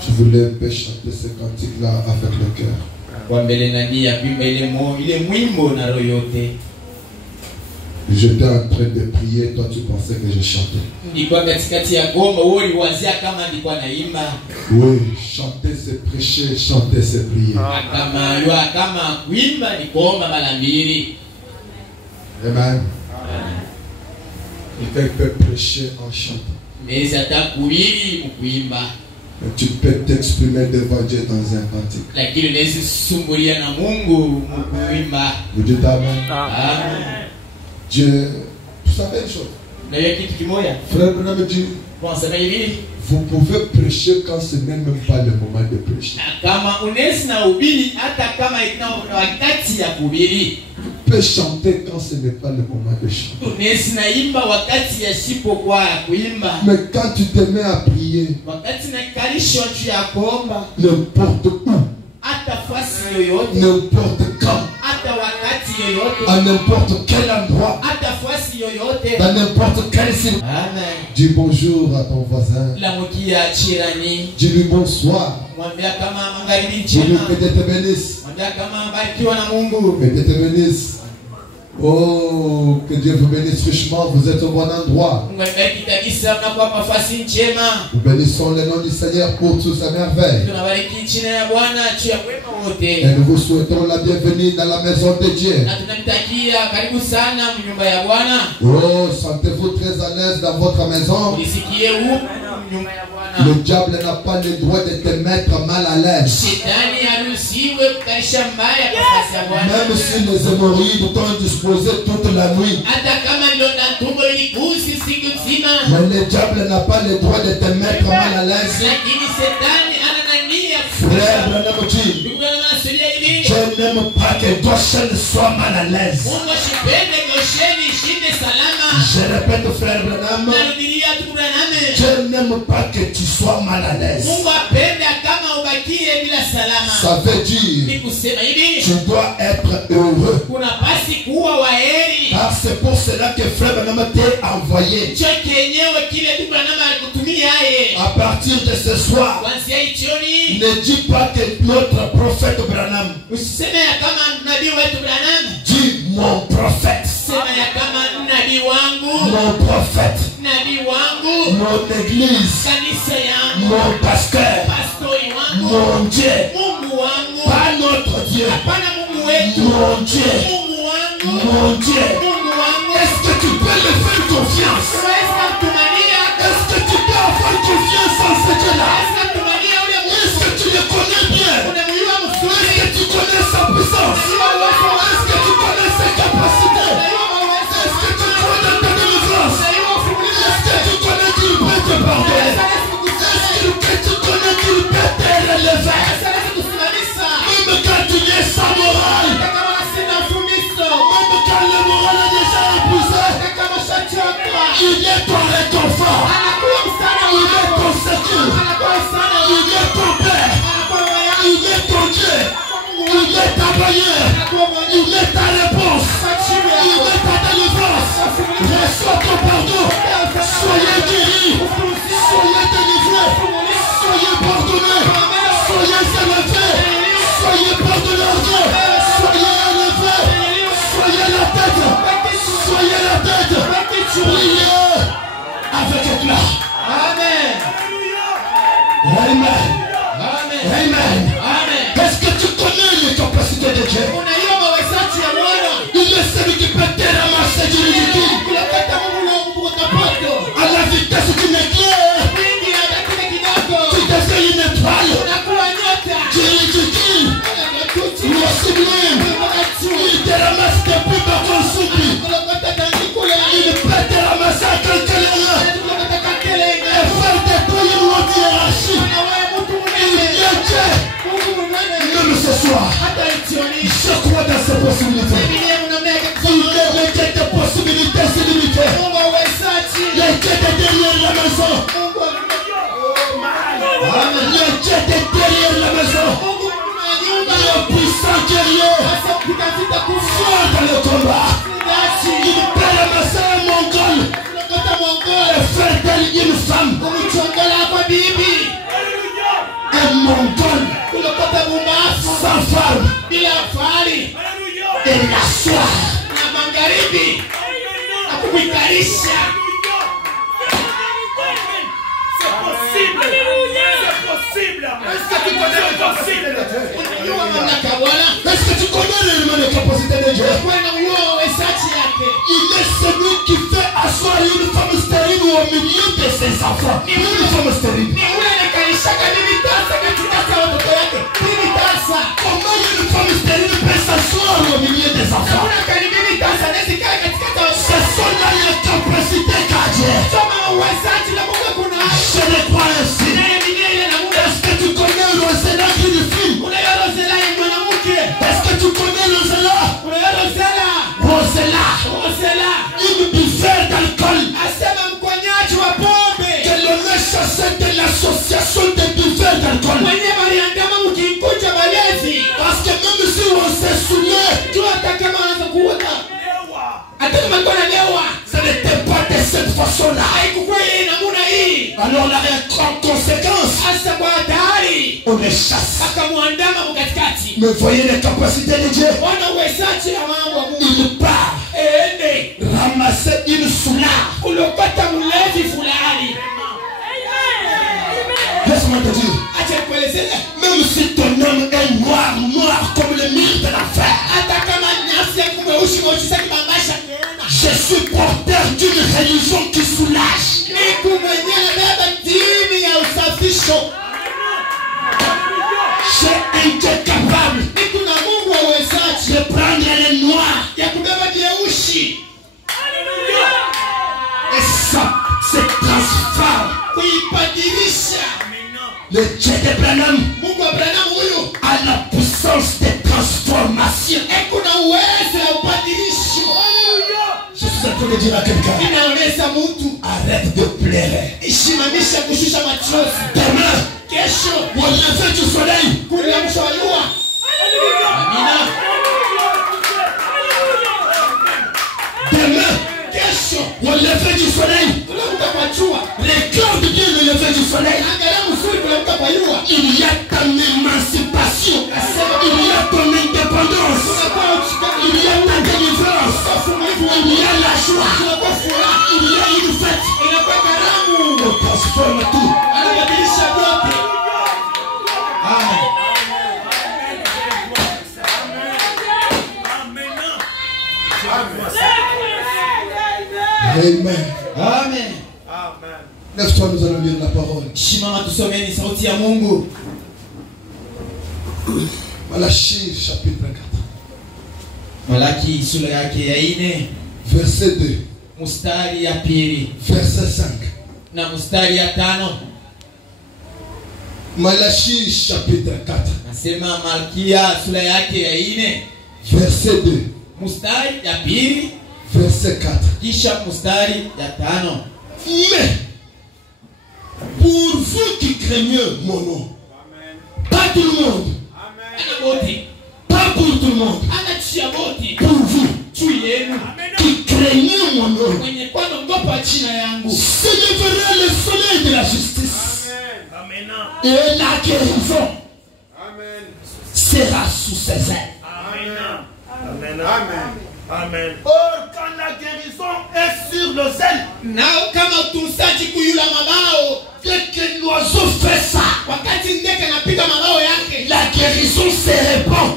Je voulais chanter ce cantique-là avec le cœur. J'étais en train de prier, toi tu pensais que je chantais. Oui, chanter c'est prêcher, chanter c'est prier. Amen. Quelqu'un peut prêcher en chantant. Mais tu peux t'exprimer devant Dieu dans un cantique. Vous dites amen. Dieu, vous savez une chose. Frère Branham dit, vous pouvez prêcher quand ce n'est même pas le moment de prêcher. Tu peux chanter quand ce n'est pas le moment de chanter. Mais quand tu te mets à prier, n'importe où, n'importe quand, à n'importe quel endroit, dans n'importe quel site, dis bonjour à ton voisin, dis-lui bonsoir, dis-lui que Dieu te bénisse, que Dieu te bénisse. Oh, que Dieu vous bénisse richement, vous êtes au bon endroit. Nous bénissons le nom du Seigneur pour toutes ses merveilles. Et nous vous souhaitons la bienvenue dans la maison de Dieu. Oh, sentez-vous très à l'aise dans votre maison. Le diable n'a pas le droit de te mettre mal à l'aise. Même si les hémorroïdes t'ont disposé toute la nuit, mais le diable n'a pas le droit de te mettre mal à l'aise. Frère Branham dit, je n'aime pas que Goshen soit mal à l'aise. Je répète, frère Branham, je n'aime pas que tu sois mal à l'aise. Ça veut dire, tu dois être heureux. Car c'est pour cela que frère Branham t'a envoyé. À partir de ce soir, ne dis pas que notre prophète Branham. Dis mon prophète. Mon prophète. Mon église. Mon pasteur. Mon Dieu. Pas notre Dieu. Mon Dieu. Mon Dieu. Est-ce que tu peux le faire confiance? Est-ce que tu peux avoir confiance en ce Dieu-là? Est-ce que tu le connais bien? Est-ce que tu connais sa puissance? Est-ce que tu connais ses capacités? Est-ce que tu connais ta délivrance? Est-ce que tu connais qu'il peut te pardonner? Est-ce que tu connais qu'il peut te relever? Même quand tu es sans morale, même quand le moral est déjà épuisé, il est ton réconfort, il est ton secours. ton Dieu. Il est ta bannière. Il est ta réponse. Il est ta délivrance. Reçois ton pardon. Soyez guéris. Soyez délivrés. Soyez pardonnés. Soyez élevés. Soyez pardonnés. Soyez élevés. Soyez la tête. Soyez la tête. Priez avec éclat. Amen. Amen. Amen. Amen. Amen. Est-ce que tu connais les capacités de Dieu? Unaiona uwezaji ya Bwana. Il est celui qui peut te ramasser du ridicule Kuleta Mungu utapato. à la vitesse d'une éclair. Wingi ya dakika kidogo. Tu deviens une étoile Unakuwa nyota. du ridicule. Unatuti. Le sublime. Il te ramasse depuis bas ton souple. Kulokota tandikula. Il peut te ramasser à quelqu'un là. Kulokota kakelenga. Et faire de toi une haute hiérarchie. Na wewe mtu Il munene. est Dieu. Mungu munene. Même ce soir, Hata itioni. je crois dans ces possibilités. Biblia unamega Il est le Dieu des possibilités illimitées. Mungu uwezaji. Le Dieu de derrière la maison. Mungu Le Dieu de derrière la maison. Mungu na nyumba. Le puissant guerrier. Sasa kupita vita kubwa. Fort dans le combat. Dachi. Il peut ramasser un mongol Kulokota mongole. et faire d'elle une femme. Kumichongola kwa bibi. Un mongol Kulokota mumbafu. sans femme Bila fahari. et l'asseoir. Na magharibi. Na kumwikarisha. Unajua mamlaka ya Bwana. Est-ce que tu connais réellement les capacités de Dieu? Bwana unajua uwezaji yake. Il est celui qui fait asseoir une femme stérile au milieu de ses enfants. Une femme stérile. Ni ule anakalishaka bibi tasa katikati ya watoto yake. Bibi tasa. Comment une femme stérile peut s'asseoir au milieu des enfants? Hakuna kani bibi tasa anaweza kaa katikati ya watoto. Ce sont là les capacités qu'a Dieu. Soma uwezaji na Mungu kuna hayo. Je le crois ainsi. Naye ile na Mungu. Est-ce que tu connais Rosella qui le film? Unayoro zela ya mwanamke. Est-ce que tu connais Rosella? Unayoro zela. Rosella, Rosella. une buveur d'alcool Asema mkonyaji wa pombe. que l'on a chassé de l'association des buveurs d'alcool. Mwenye waliandama mkimkuta malezi. Parce que même si on se souvient, Tu hata kama anaanza kuota. Hata kama alikuwa analewa. ce n'était pas de cette façon-là. Haikuwa yeye namuna hii. Alors la en conséquence, Hasa kwa hatari. on les chasse. Akamwandama mkatikati. Mais voyez les capacités de Dieu. Wana uwezaji ya mambo ya Mungu. Il part Ende. ramasser une soulard. Kulopata mlevi fulani. Laisse-moi te dire, Acha nikuelezee. même si ton homme est noir, noir comme le mur de l'enfer, Hata kama nafsi yako mweusi mweusi sasa kimamasha neema. je suis porteur d'une religion qui soulage. Niku mwenyewe beba dini ya usafisho. J'ai un Dieu capable Niku na Mungu wa uwezaji. de prendre les noirs Ya kubeba vyeushi. et ça se transforme. Kuibadilisha. Le Dieu de Branham Mungu wa Abrahamu huyu. a la puissance de transformation. Kuna uwezo wa ubadilisho. Je suis en train de dire à quelqu'un, Inaonyesha mtu. arrête de pleurer. Ishimamisha kushusha machozi. Demain, Kesho. au lever du soleil, Kuliamsha jua. Amina. demain, Kesho. au lever du soleil, Kuliamka kwa jua. regarde bien le lever du soleil. Angalia mzuri kuliamka kwa jua. Il y a ton émancipation, il y a ton indépendance, Unakuwa uchikani. il y a ta délivrance, il y a la joie, Unakuwa furaha. il y a une fête. Inakuwa karamu. On transforme tout. Anabadilisha vyote. Amen. Amen. Amen. Lève-toi, nous allons lire la parole. Shimama tusomeni sauti ya Mungu. Malachie chapitre 4, Malaki sura yake ya 4 verset 2, mstari ya 2 verset 5. na mstari ya 5. Malachie chapitre 4, Nasema Malkia sura yake ya 4 verset 2, mstari ya 2 verset 4. kisha mstari ya 5. Mais pour vous qui craignez mon nom, pas tout le monde, Pas pour tout le monde. Pour vous. Qui craignez mon nom. Célébrez le soleil de la justice. Et la guérison sera sous ses ailes. Amen. Amen. Or, quand la guérison est sur nos ailes, dès que l'oiseau fait ça, la guérison se répand.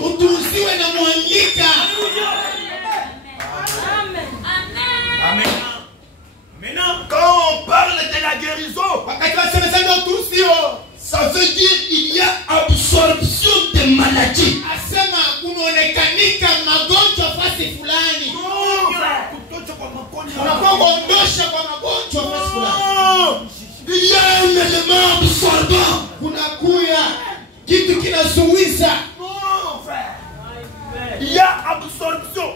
Amen. Maintenant, quand on parle de la guérison, ça veut dire qu'il y a absorption de maladies. Il y a un élément absorbant. Il y a absorption.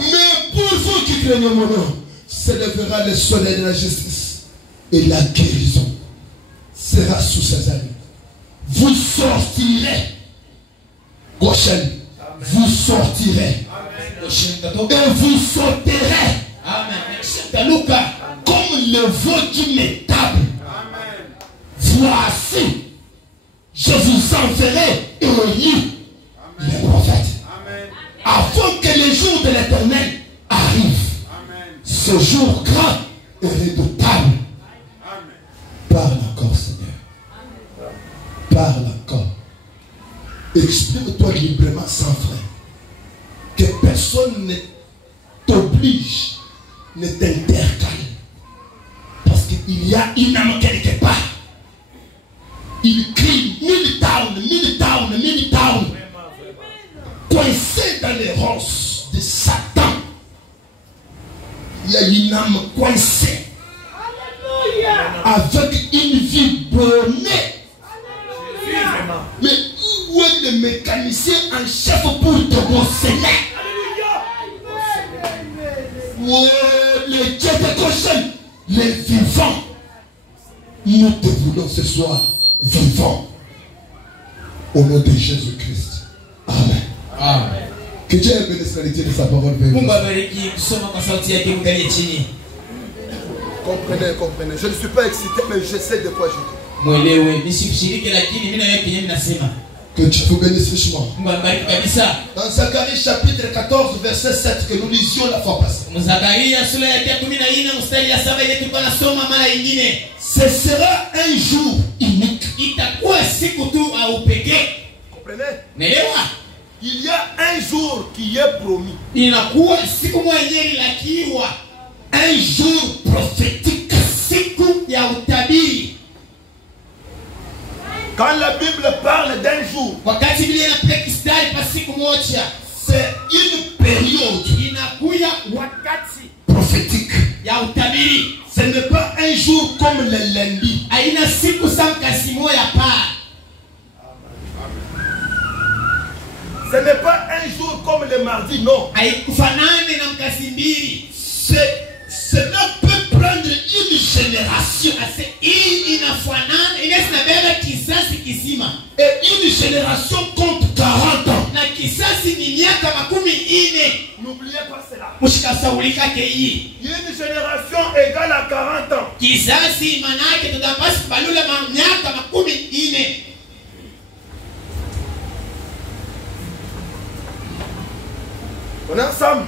Mais pour vous qui craignez mon nom, s'élèvera le soleil de la justice et la guérison sera sous ses ailes. Vous sortirez. Prochaine. Vous sortirez. Et vous sauterez. Comme le veau qui m'étable. Voici, je vous enverrai Élie, le prophète, afin que le jour de l'Éternel arrive. Ce jour grand et redoutable. Parle encore, Seigneur. Parle encore. Exprime-toi librement sans frein. Que personne ne t'oblige, ne t'intercale. Parce qu'il y a une âme quelque part. Il crie 1000 towns. Coincé dans les ronces de Satan. Il y a une âme coincée. Avec une vie bornée. Mais où est le mécanicien en chef pour te conseiller? Oh, le Dieu de Goshen, les vivants. Nous te voulons ce soir vivants. Au nom de Jésus-Christ. Amen. Amen. Que Dieu bénisse la lecture de sa parole. Comprenez. Je ne suis pas excité, mais je sais de quoi je dis. Que Dieu vous bénisse richement. Dans Zacharie chapitre 14, verset 7, que nous lisions la fois passée. Ce sera un jour unique. Comprenez? Il y a un jour qui est promis. Un jour prophétique. Quand la Bible parle d'un jour, c'est une période prophétique. Ce n'est pas un jour comme le lundi. ce n'est pas un jour comme le mardi, non. Cela peut prendre une génération. Et une génération compte 40 ans. N'oubliez pas cela. Une génération égale à 40 ans. On est ensemble.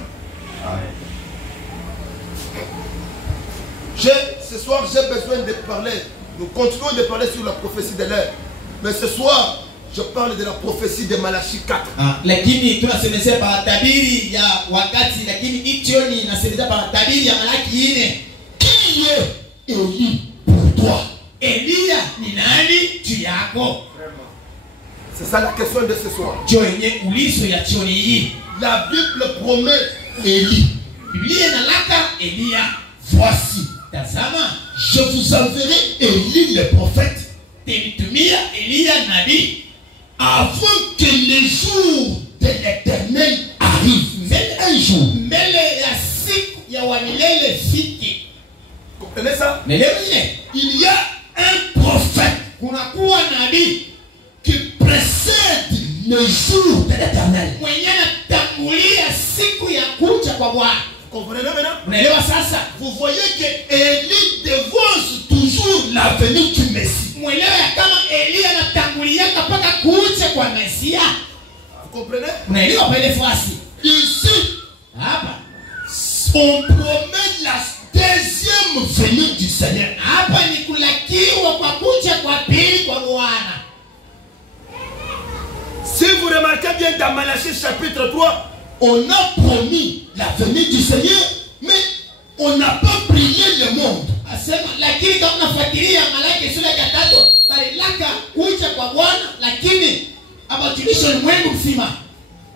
Ce soir, j'ai besoin de parler. Nous continuons de parler sur la prophétie de l'air. Mais ce soir, je parle de la prophétie de Malachie 4. Lakini tunasemezea pa tabiri ya wakati, lakini ichoni nasemezea pa tabiri ya Malaki 4. Qui est Élie pour toi? Elia ni nani juu yako? C'est ça la question de ce soir. Joenye ulizo ya choni hii. La Bible promet Élie. Biblia inalaka Elia. Voici, tazama, je vous enverrai Élie le prophète. Temitumia Elia nabii. Avant que le jour de l'Éternel arrive. Un jour. Mbele ya siku ya wamilele fiki. Tenez ça. Il Il y a un prophète kunakuwa nabii qui précède le jour de l'Éternel. mwenye anatangulia siku ya kuja kwa Bwana. Vous comprenez maintenant? Unaelewa sasa? Vous voyez que Élie devance toujours la venue du Messie. Mwelewa ya kama Elia anatanguliaka mpaka kuja kwa Mesia. Vous comprenez? Unaelewa pale fasi? Ici, Hapa. on promet la deuxième venue du Seigneur. Hapa ni kulakiwa kwa kuja kwa pili kwa Bwana. Si vous remarquez bien dans Malachie chapitre 3, On a promis la venue du Seigneur, mais on n'a pas prié le monde. Asema lakini kama unafuatilia Malaki sura ya 3 barilaka kuja kwa Bwana lakini abatilisha ulimwengu mzima.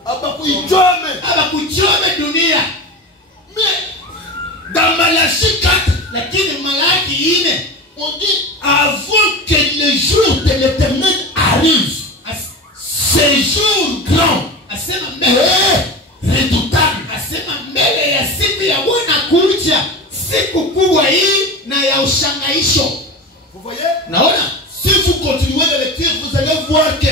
Abakuchome dunia. Mais dans Malachie 4, Lakini Malaki 4 on dit avant que le jour de l'Éternel arrive, ce jour grand asema et mbele redoutable. asema mbele ya siku ya Bwana kuja siku kubwa hii na ya ushangaisho. vous voyez? Naona Si vous continuez de le dire, vous allez voir que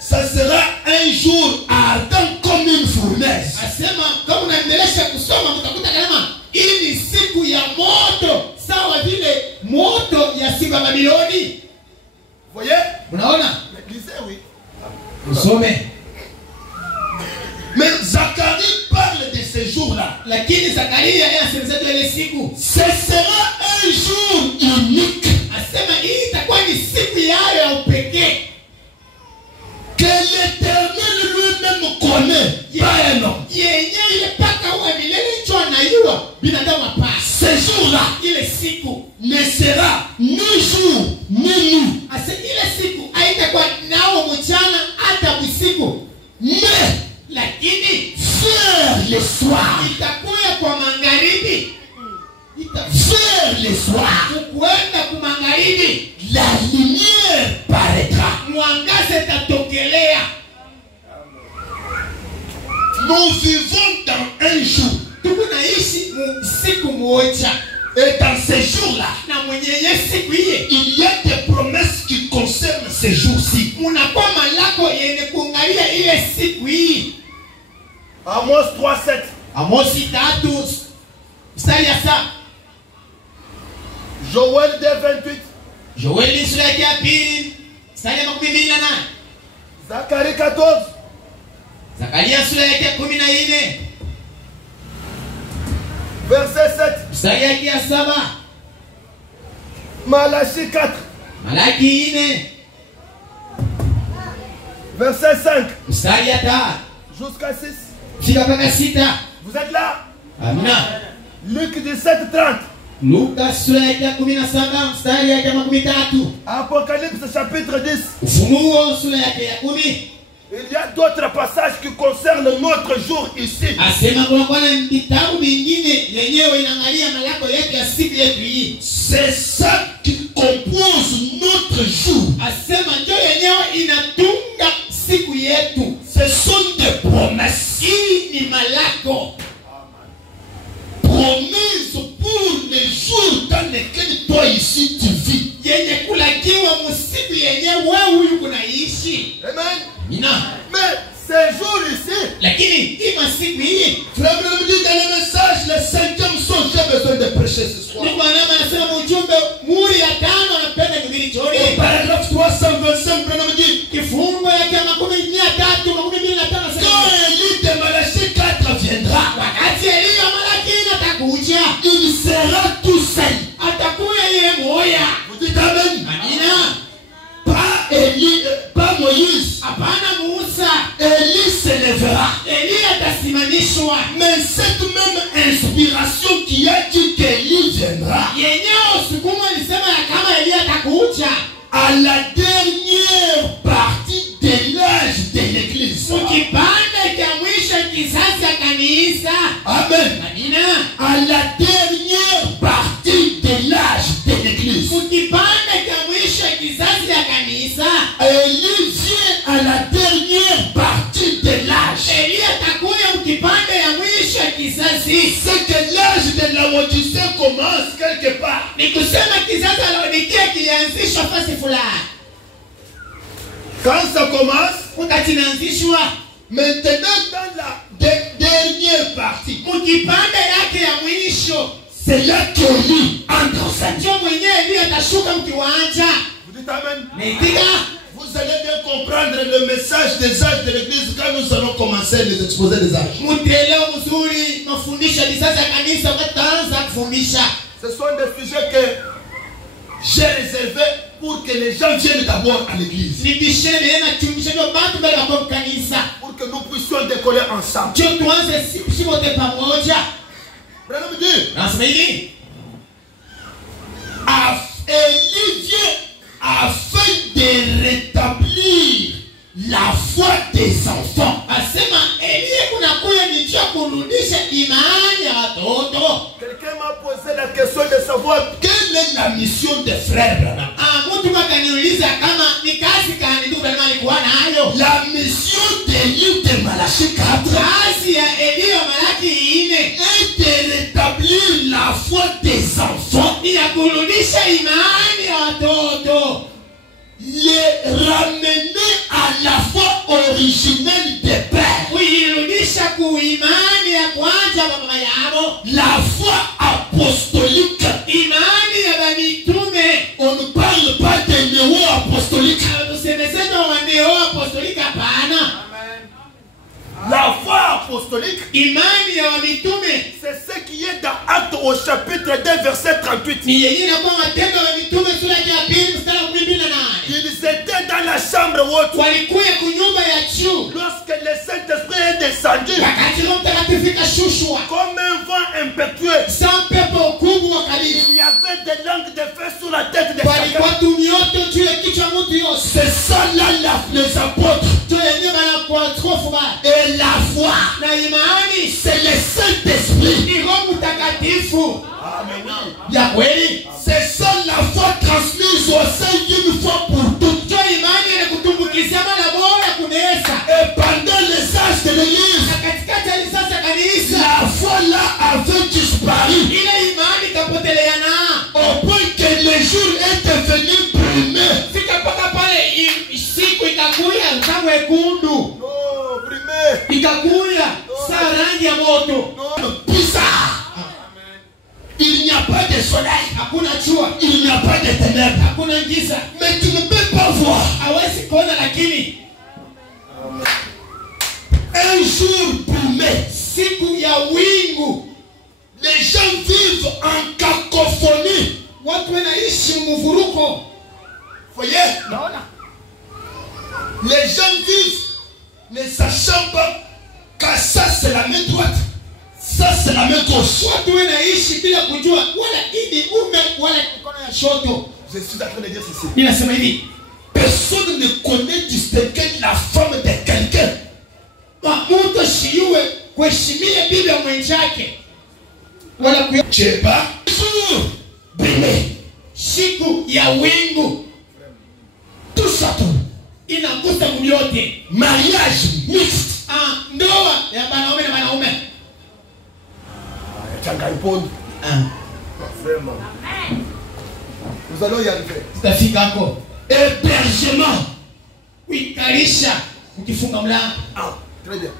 ça sera un jour ardent comme une fournaise. asema kama unaendelea kusoma mtakuta kama hii ni siku ya moto sawa vile moto ya siku ya Babiloni. Vous voyez? Unaona? Mais lisez, oui. Usome. Mais Zacharie parle de ce jour-là. Lakini Zakaria yeye anasema ile siku Ce sera un jour unique asema hii itakuwa ni siku yao ya upekee. que l'Éternel lui-même connaît, pas un homme. Yenyewe ile paka wa milele hicho anaiwa binadamu hapa. Ce jour-là Ile siku ne sera ni jour ni nuit, asa ile siku haitakuwa nao mchana hata usiku, mais lakini vers le soir, itakuwa kwa magharibi. vers le soir, Kwenda kwa magharibi la lumière paraîtra. mwangaza tatokelea. Nous vivons dans un jour, Tuko naishi siku moja et dans ce jour-là, na mwenye siku hii il y a des promesses qui concernent ces jours-ci. munakuwa malako yenye kuangalia ile siku hii. Amos 3:7. Amosi 3 mstari ya 7. Joël 2:28. Joeli sura ya 2 mstari ya 28. Zacharie 14. Zakaria sura ya 14 Verset 7. mstari ya 7. Malachie 4. Malaki 4 Verset 5. mstari ya 5 Jusqu'à 6. fika mpaka 6. Vous êtes là? Amina. Luc 17:30. Luka sura ya 17 mstari ya 13. Apocalypse chapitre 10. Ufunuo sura ya 10. Il y a d'autres passages qui concernent notre jour ici. Asema kwa Bwana vitabu vingine yenyewe inaangalia malako yetu ya siku yetu hii. C'est ça qui compose notre jour. Asema ndio yenyewe inatunga siku yetu. Ce sont des promesses. Hii ni malako. Promises pour les jours dans lesquels toi ici tu vis. Yenye kulakiwa musiku yenyewe wewe huyu kunaishi. Amen. Mina. Mais ces jours ici, Lakini hii masiku hii Frère, me dit dans le message, le 5e son, j'ai besoin de prêcher ce soir. ni kwa nama anasema ujumbe muri ya 5 anapenda kuhubiri jioni. Au paragraphe 325, Branham dit, Kifungo ya 325 quand anasema Élie de Malachie 4 viendra, wakati Elia Malaki atakuja il sera tout seul. atakuwa yeye moya. Vous dites Amen. Amina. Pas Élie, pas Moïse. Hapana Musa. Élie se lèvera. Elia atasimamishwa. Mais cette même inspiration qui a dit qu'Élie viendra, Yenyewe usukumo alisema ya kama Elia atakuja à la dernière partie de l'âge de l'église. ukipande cha mwisho kizazi ya kanisa. Amen. Amina. À la dernière partie de l'âge de l'église. Ukipande cha mwisho kizazi ya kanisa. Élie vient à la dernière partie de l'âge. Elia atakuja ukipande ya mwisho kizazi. C'est que l'âge de la Odyssée commence quand quelque part. Ni kusema kizazi Laodikia kilianzishwa fasi fulani. Quand ça commence, Wakati inaanzishwa, maintenant dans la dernière partie, mkipande yake ya mwisho, c'est là qu'Élie entre en scène. ndio mwenyewe ndiye atashuka mkiwanja. vous dites Amen. Naitika, Vous allez bien comprendre le message des âges de l'église quand nous allons commencer les exposés des âges. mteleo mzuri mafundisho ya kisasa ya kanisa wakati tutaanza kufundisha. Ce sont des sujets que j'ai réservés pour que les gens viennent d'abord à l'église. Ni bishene na chumisha ndio watu mbele kwa kanisa. Pour que nous puissions décoller ensemble. Ndio tuanze sisi wote pamoja. Branham dit, Nasema hivi, Élie vient afin de rétablir la foi des enfants. asema Elie kunakuya ni cha kurudisha imani ya watoto. quelqu'un m'a posé la question de savoir Quelle est la mission des frères Branham? Mtu akaniuliza kama ni kazi gani ndugu Branham alikuwa nayo. La mission d'Élie de Malachie 4 Kazi ya Elie wa Malaki 4 est de rétablir la foi des enfants, ni ya kurudisha imani ya watoto, les ramener à la foi originelle des pères, kuirudisha kuimani ya kwanza baba yao, la foi apostolique. imani ya mitume. On ne parle pas des néo-apostoliques. Tusemesema waneo apostolika hapana. la foi apostolique. Imani ya mitume C'est ce qui est dans Actes au chapitre 2 verset 38. ni yenyewe inakuwa Matendo ya Mitume sura ya 2 mstari wa 28. Ils étaient dans la chambre haute. Walikuya kunyumba ya juu Lorsque le Saint-Esprit est descendu, wakati Roho Mtakatifu ikashushwa comme un vent impétueux, saa pepo kubwa kabisa. il y avait des langues de feu sur la tête de chacun. Walikuwa tumioto juu ya kichwa mtu yose. C'est ça là les apôtres. Ndio yenyewe banakuwa askofu ba. Et la foi, Na imani c'est le Saint-Esprit. ni Roho Mtakatifu Amen. ya kweli. C'est ça la foi transmise au sein d'une fois pour toutes. Ndio imani inakutumbukizia mara bora kunesa. Et pendant les âges de l'Église, Na katikati ya sasa kanisa la foi là avait disparu. ile imani kapoteleana. Au point que le jour est devenu brumeux. Fika mpaka pale siku ikakuya kama wekundu. Non, primé. Ikakuya saa rangi ya moto. Bizarre. Il n'y a pas de soleil. Hakuna jua, Il n'y a pas de ténèbres. hakuna giza. Mais tu ne peux pas voir. Hawezi kuona lakini Un jour brumeux. siku ya wingu Les gens vivent en cacophonie. watu wanaishi mvuruko. Voyez, Naona Les gens vivent ne sachant pas que ça c'est la main droite. Ça c'est la main gauche. watu wanaishi bila kujua wala idi ume wala mikono ya shoto. je suis en train de dire ceci. Ninasema hivi, Personne ne connaît distinguer la femme de quelqu'un. mtu ashiwe kuheshimia bibi ya mwenzake wala Tu es pas jour brumeux. siku ya wingu Tout ça tout. inagusa yote. Mariage mixte. Ndoa ya wanaume na wanaume. Vraiment. Nous allons y arriver. Tutafika hapo. Hébergement. Kuikalisha ukifunga mlango. Ah, très bien.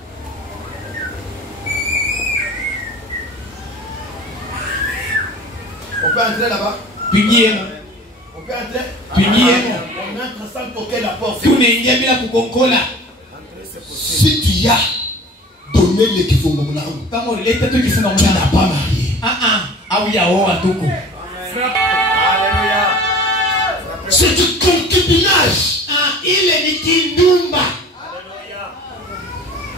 On peut entrer là-bas. Pigie. On peut entrer. Pigie. On entre sans toquer la porte. Tunaingia bila kukonkola. Si tu as donné le kifungo mlango, Kama ulileta tu kifunga tu n'as mlango. pas marié. Au yaoa tuko. Alléluia. C'est du concubinage. Ile ni kindumba.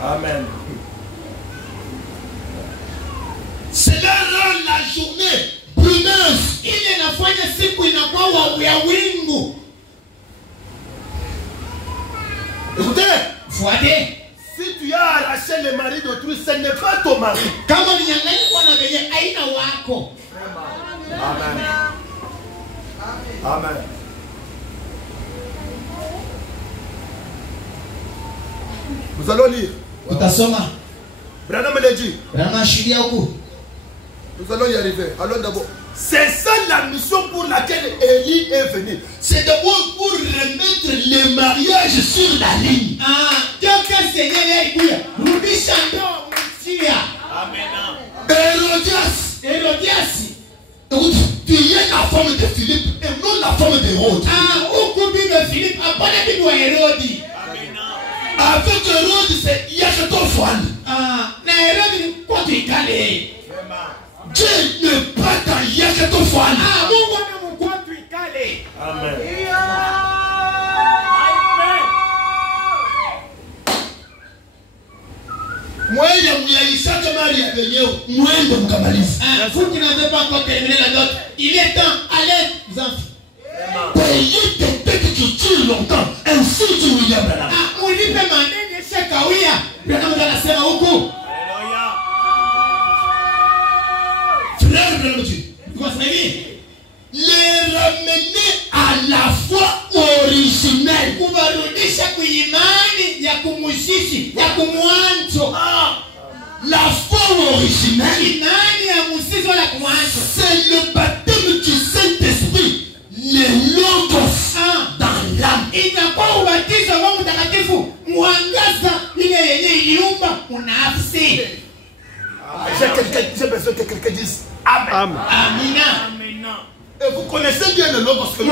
Amen. Cela rend la journée brumeuse. Ile inafanya siku inakuwa ya wingu. Écoutez, Fuate. si tu as arraché le mari d'autrui, ce n'est pas ton mari. Kama unyang'anya kwa na benye aina wako. Amen. Amen. Nous allons lire. Utasoma. Branham l'a dit. Rama shiria huku. Nous allons y arriver. Allons d'abord. C'est ça la mission pour laquelle Élie est venu. C'est d'abord pour remettre le mariage sur la ligne. Hérodias. Écoute, tu es la femme de Philippe et non la femme d'Hérode. Avec Hérode, c'est Yachetofouane. Dieu n'est pas dans Yachetofouane. Amen. Moi, il y a vous qui n'avez pas encore terminé la note, il est temps, allez, vous enfants. Payer des têtes qui durent longtemps. Ainsi dit William Branham. Frère Branham, les ramener à la foi originelle. La foi originelle, c'est le baptême du Saint-Esprit, le logos dans l'âme. J'ai besoin que quelqu'un dise Amen. Et vous connaissez bien le logos que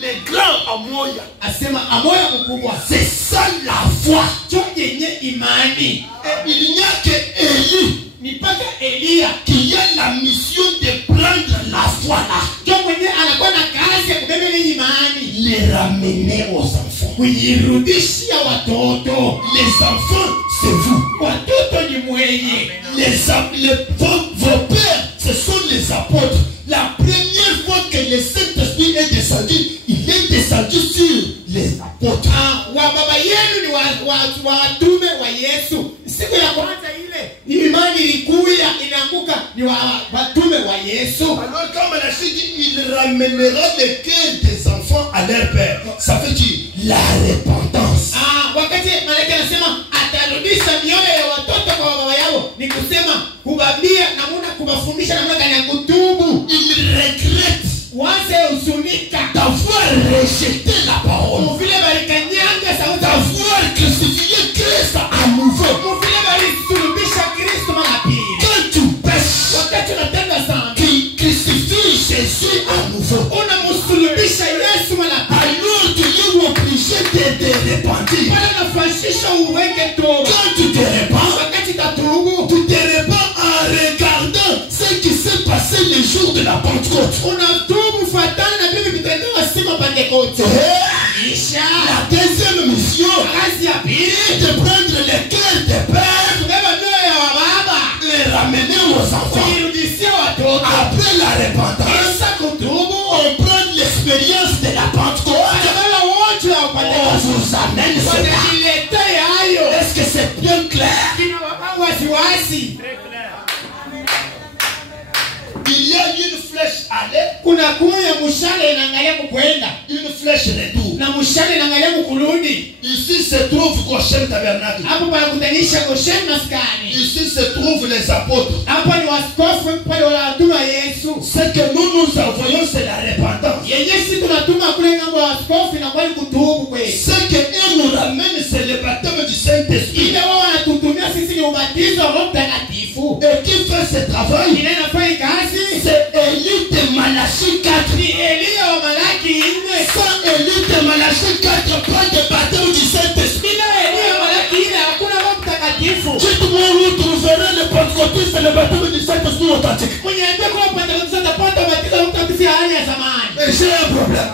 les grands Amoya. C'est ça la foi. Et il n'y a que Élie qui a la mission de prendre la foi là. Les ramener aux enfants. Les enfants, c'est vous. Vos pères, ce sont les apôtres. La première fois que le Saint-Esprit est descendu, il est descendu sur les apôtres. Alors quand Malachie dit il ramènera le cœur des enfants à leur père, ça veut dire la repentance. Il regrette d'avoir rejeté la parole, d'avoir crucifié Christ à nouveau. Quand tu pêches, tu crucifies Jésus à nouveau. Alors tu es obligé de te repentir. Quand tu te repens, tu te repens en regardant ce qui s'est passé le jour de la Pentecôte. La deuxième mission est de prendre le cœur des pères et ramener aux enfants. Après la repentance, on prend l'expérience de la Pentecôte. On vous amène cela. Est-ce que c'est bien clair? Il y a une flèche aller, une flèche retour. Ici se trouve Goshen Tabernacle. Ici se trouvent les apôtres. Ce que nous envoyons, c'est la repentance. Ce que nous ramène, c'est le baptême du Saint-Esprit. Et qui fait ce travail? C'est Élie de Malachie 4. Sans Élie de Malachie 4, pas de baptême du Saint-Esprit. Dites-moi où vous trouverez le pentecôtiste et le baptême du Saint-Esprit authentique. Et j'ai un problème.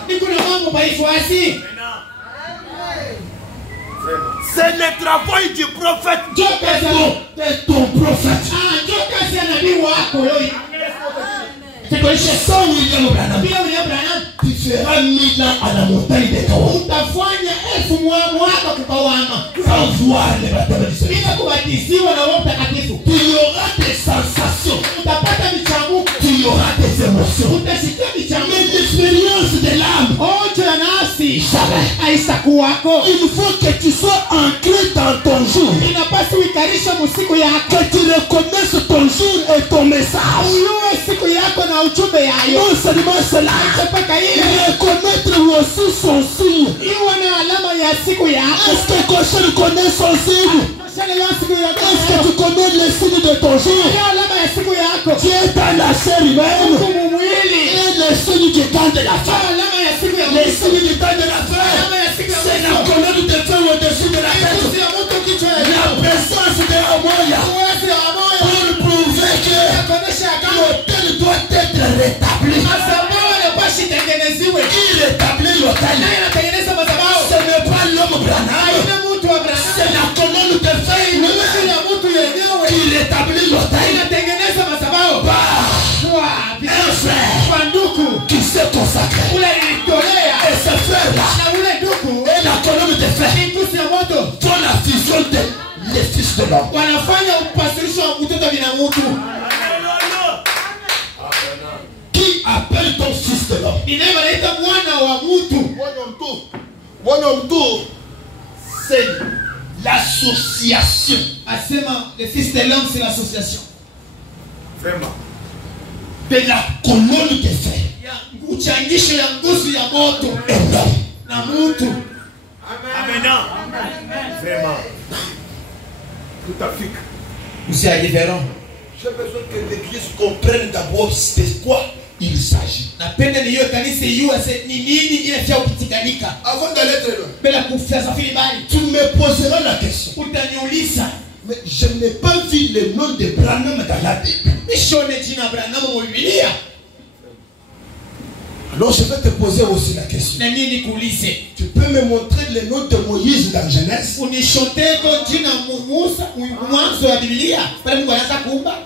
C'est le travail du prophète. Et ton prophète. Sans William Branham, tu feras 1000 ans à la montagne des Kawa. Sans voir le baptême du Seigneur. Tu y auras des sensations. Tu y auras des émotions. Mais l'expérience de l'âme, jamais. faire. Aisakuwako. Il faut que tu sois ancré dans ton jour. Inapaswa uikarishe musiku yako. Que tu reconnaisses ton jour et ton message. Uyue siku yako na ujumbe yayo. Non seulement cela, Chepeka ile. reconnaître aussi son signe. Iwe na alama ya siku yako. Est-ce que Cochon connaît son signe? Est-ce que tu connais les signes de ton jour? Tu es dans la chair humaine. Et les signes du temps de la fin. Les signes du temps de la fin. C'est la colonne de feu au-dessus de la tête. La présence de Amoya. Pour prouver que l'hôtel doit être rétabli. Il rétablit l'hôtel. Ce n'est pas l'homme Branham. C'est la colonne de feu qui rétablit l'hôtel. Un frère qui s'est consacré. Et ce frère-là et la colonne de feu font la fusion des fils de l'homme. Qui appelle ton fils de l'homme? C'est l'association. Le fils de l'homme, c'est l'association. Vraiment. De la colonne de feu. Uchangisho ya nguzo ya moto na mtu. Amen. Vraiment. Tout à fait. Vous êtes différent. J'ai besoin que l'église comprenne d'abord de quoi il s'agit. Napenda niyo kanisa yua se ni nini inafia kupitikanika. Avant d'aller très loin, Bila kufasa fili bali. Tu me poseras la question. Utaniuliza. Mais je n'ai pas vu le nom de Branham dans la Bible. Nishone jina Branham mu Biblia. Alors je vais te poser aussi la question. Na mimi nikuulize. Tu peux me montrer le nom de Moïse dans Genèse? Unishoteko jina Musa mwanzo wa Biblia. Pale Mungu anaanza kuumba.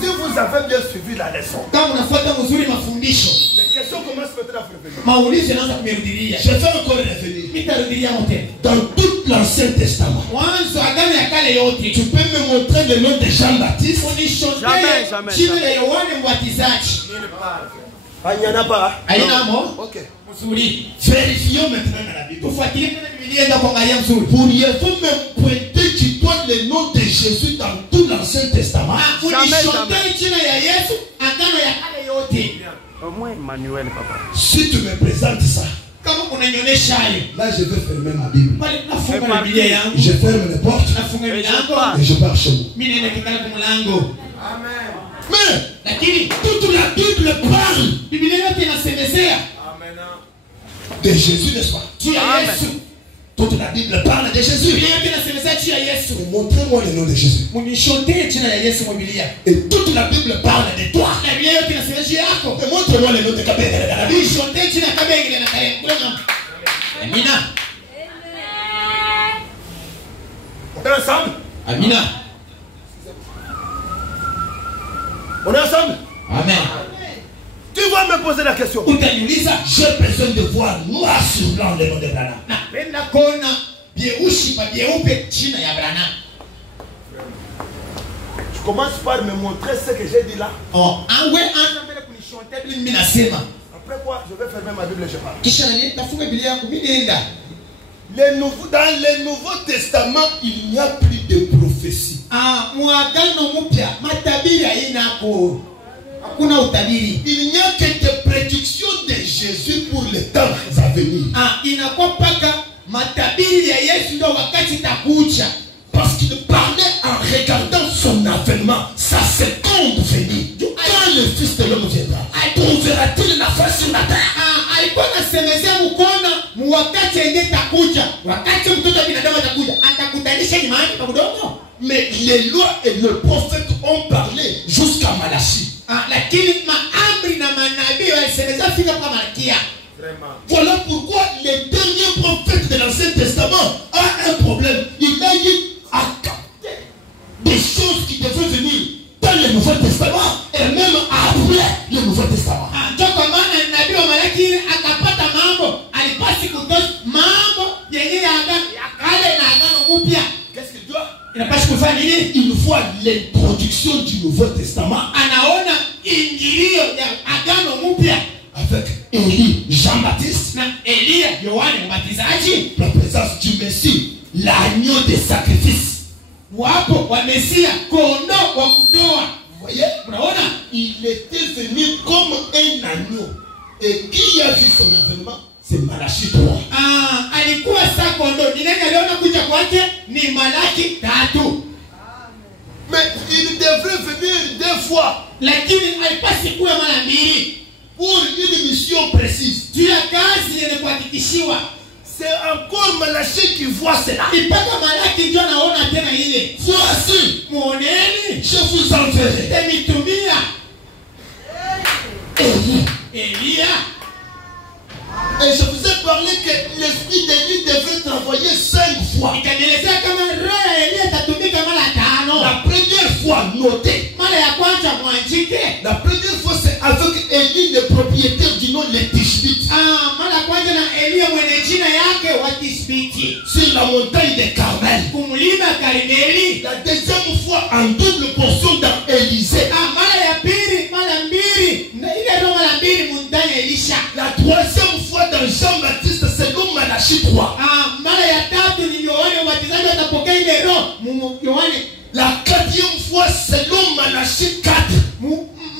si vous avez bien suivi la leçon, Kama unafuata mzuri mafundisho. les questions commencent maintenant à revenir. Maulizo yanaanza kumerudilia. Je vais encore revenir. Nitarudilia mote. Dans tout l'Ancien Testament, Mwanzo agano ya kale yote. tu peux me montrer le nom de Jean-Baptiste? Unishotee jina la Yohane Mbatizaji. Il n'y en a pas. Ainamo. Ok. Mzuri. Vérifions maintenant dans la Bible. Tufuatilie tena Biblia ndio kuangalia mzuri. Pourriez-vous me pointer du doigt le nom de Jésus dans tout l'Ancien Testament? Unishotee jina ya Yesu agano ya kale yote. Au moins Emmanuel, papa. Si tu me présentes ça, Kama unanionyesha hayo. là je vais fermer ma Bible. Pale nafunga Biblia yangu. Je ferme les portes Nafunga milango. et je pars chez moi. Mimi naenda kikala kwa mlango. Amen. Mais Lakini toute la Bible parle Biblia yote inasemezea Amen. de Jésus, n'est-ce pas? juu ya Yesu. Toute la Bible parle de Jésus. Biblia yote inasemezea juu ya Yesu. Montrez-moi le nom de Jésus. Munishotee jina ya Yesu kwa Biblia. Et toute la Bible parle de toi. Na Biblia yote inasemea juu yako. Et montre-moi le nom de Kabengele dans la Bible. Unishotee jina ya Kabengele na Kayengule. Amina. On est ensemble? Amina. On est ensemble? Amen. Tu vas me poser la question. Utaniuliza. J'ai besoin de voir noir sur blanc le nom de Branham. Napenda kuona byeushi pa byeupe jina ya Branham. Tu commences par me montrer ce que j'ai dit là. Oh, anwe anza mbele kunishotee bila mimi nasema. Après quoi, je vais fermer ma Bible et je parle. Kisha nani tafunga Biblia yangu mimi nenda. Dans le Nouveau Testament, il n'y a plus de prophétie. Mwagano mpya matabiri hainako. Hakuna utabiri. Il n'y a que des prédictions de Jésus pour les temps à venir. Inakuwa paka matabiri ya Yesu ndio wakati takuja. Parce qu'il parlait en regardant son avènement, sa seconde venue. Quand le Fils de l'homme viendra, trouvera-t-il la face sur la terre? Alikuwa anasemezea mkono wakati yeye takuja. Wakati mtoto binadamu atakuja, atakutanisha ni mahali pa udongo. Mais les lois et les prophètes ont parlé jusqu'à Malachie. Lakini maamri na manabii walisemezea fika kwa Malkia. Voilà pourquoi le dernier prophète de l'Ancien Testament a un problème. Il a eu à capter des choses qui devaient venir dans le Nouveau Testament et même après le Nouveau Testament. Kwa maana nabii wa Malaki akapata mambo, alipasi kutosha mambo yenye ya agano ya kale na agano mpya. Qu'est-ce qu'il doit? Inapaswa kufanya nini? Il voit l'introduction du Nouveau Testament Anaona ingilio ya agano mpya avec Élie, Jean-Baptiste, na Elia, Yohane wabatizaji la présence du Messie, l'agneau de sacrifice. wapo wa Mesia, kondoo wa kutoa. Vous voyez, il était venu comme un agneau. Et qui a vu son avènement? C'est Malachie 3. Alikuwa saa kondoo. Ni nani aliona kuja kwake? Ni Malaki 3. Mais il devrait venir 2 fois. Lakini alipasi kuwa mara mbili pour une mission précise. juu ya kazi yenye kuhakikishiwa. C'est encore Malachie qui voit cela. Mpaka Malaki ndio anaona tena ile. Voici, muoneni, je vous enverrai temitumia Elia. Et je vous ai parlé que l'esprit d'Élie devait travailler 5 fois. Nikaelezea kama roho ya Elia itatumika mara 5. La première fois, notez. Mara ya kwanza mwandike. La première fois, c'est avec Élie, le propriétaire du nom les Tishbites. Mara ya kwanza na Elia mwenye jina yake wa Tishbiti. Sur la montagne de Carmel. Kumlima Karmeli. La deuxième fois, en double portion dans Élysée. Mara ya pili, mara mbili. Na ile roho mara mbili mundani Elisha. La troisième fois dans Jean-Baptiste, selon Malachie 3. Mara ya tatu ni Yohane Mbatizaji atapokea ile roho. Yohane. La quatrième fois, selon Malachie 4.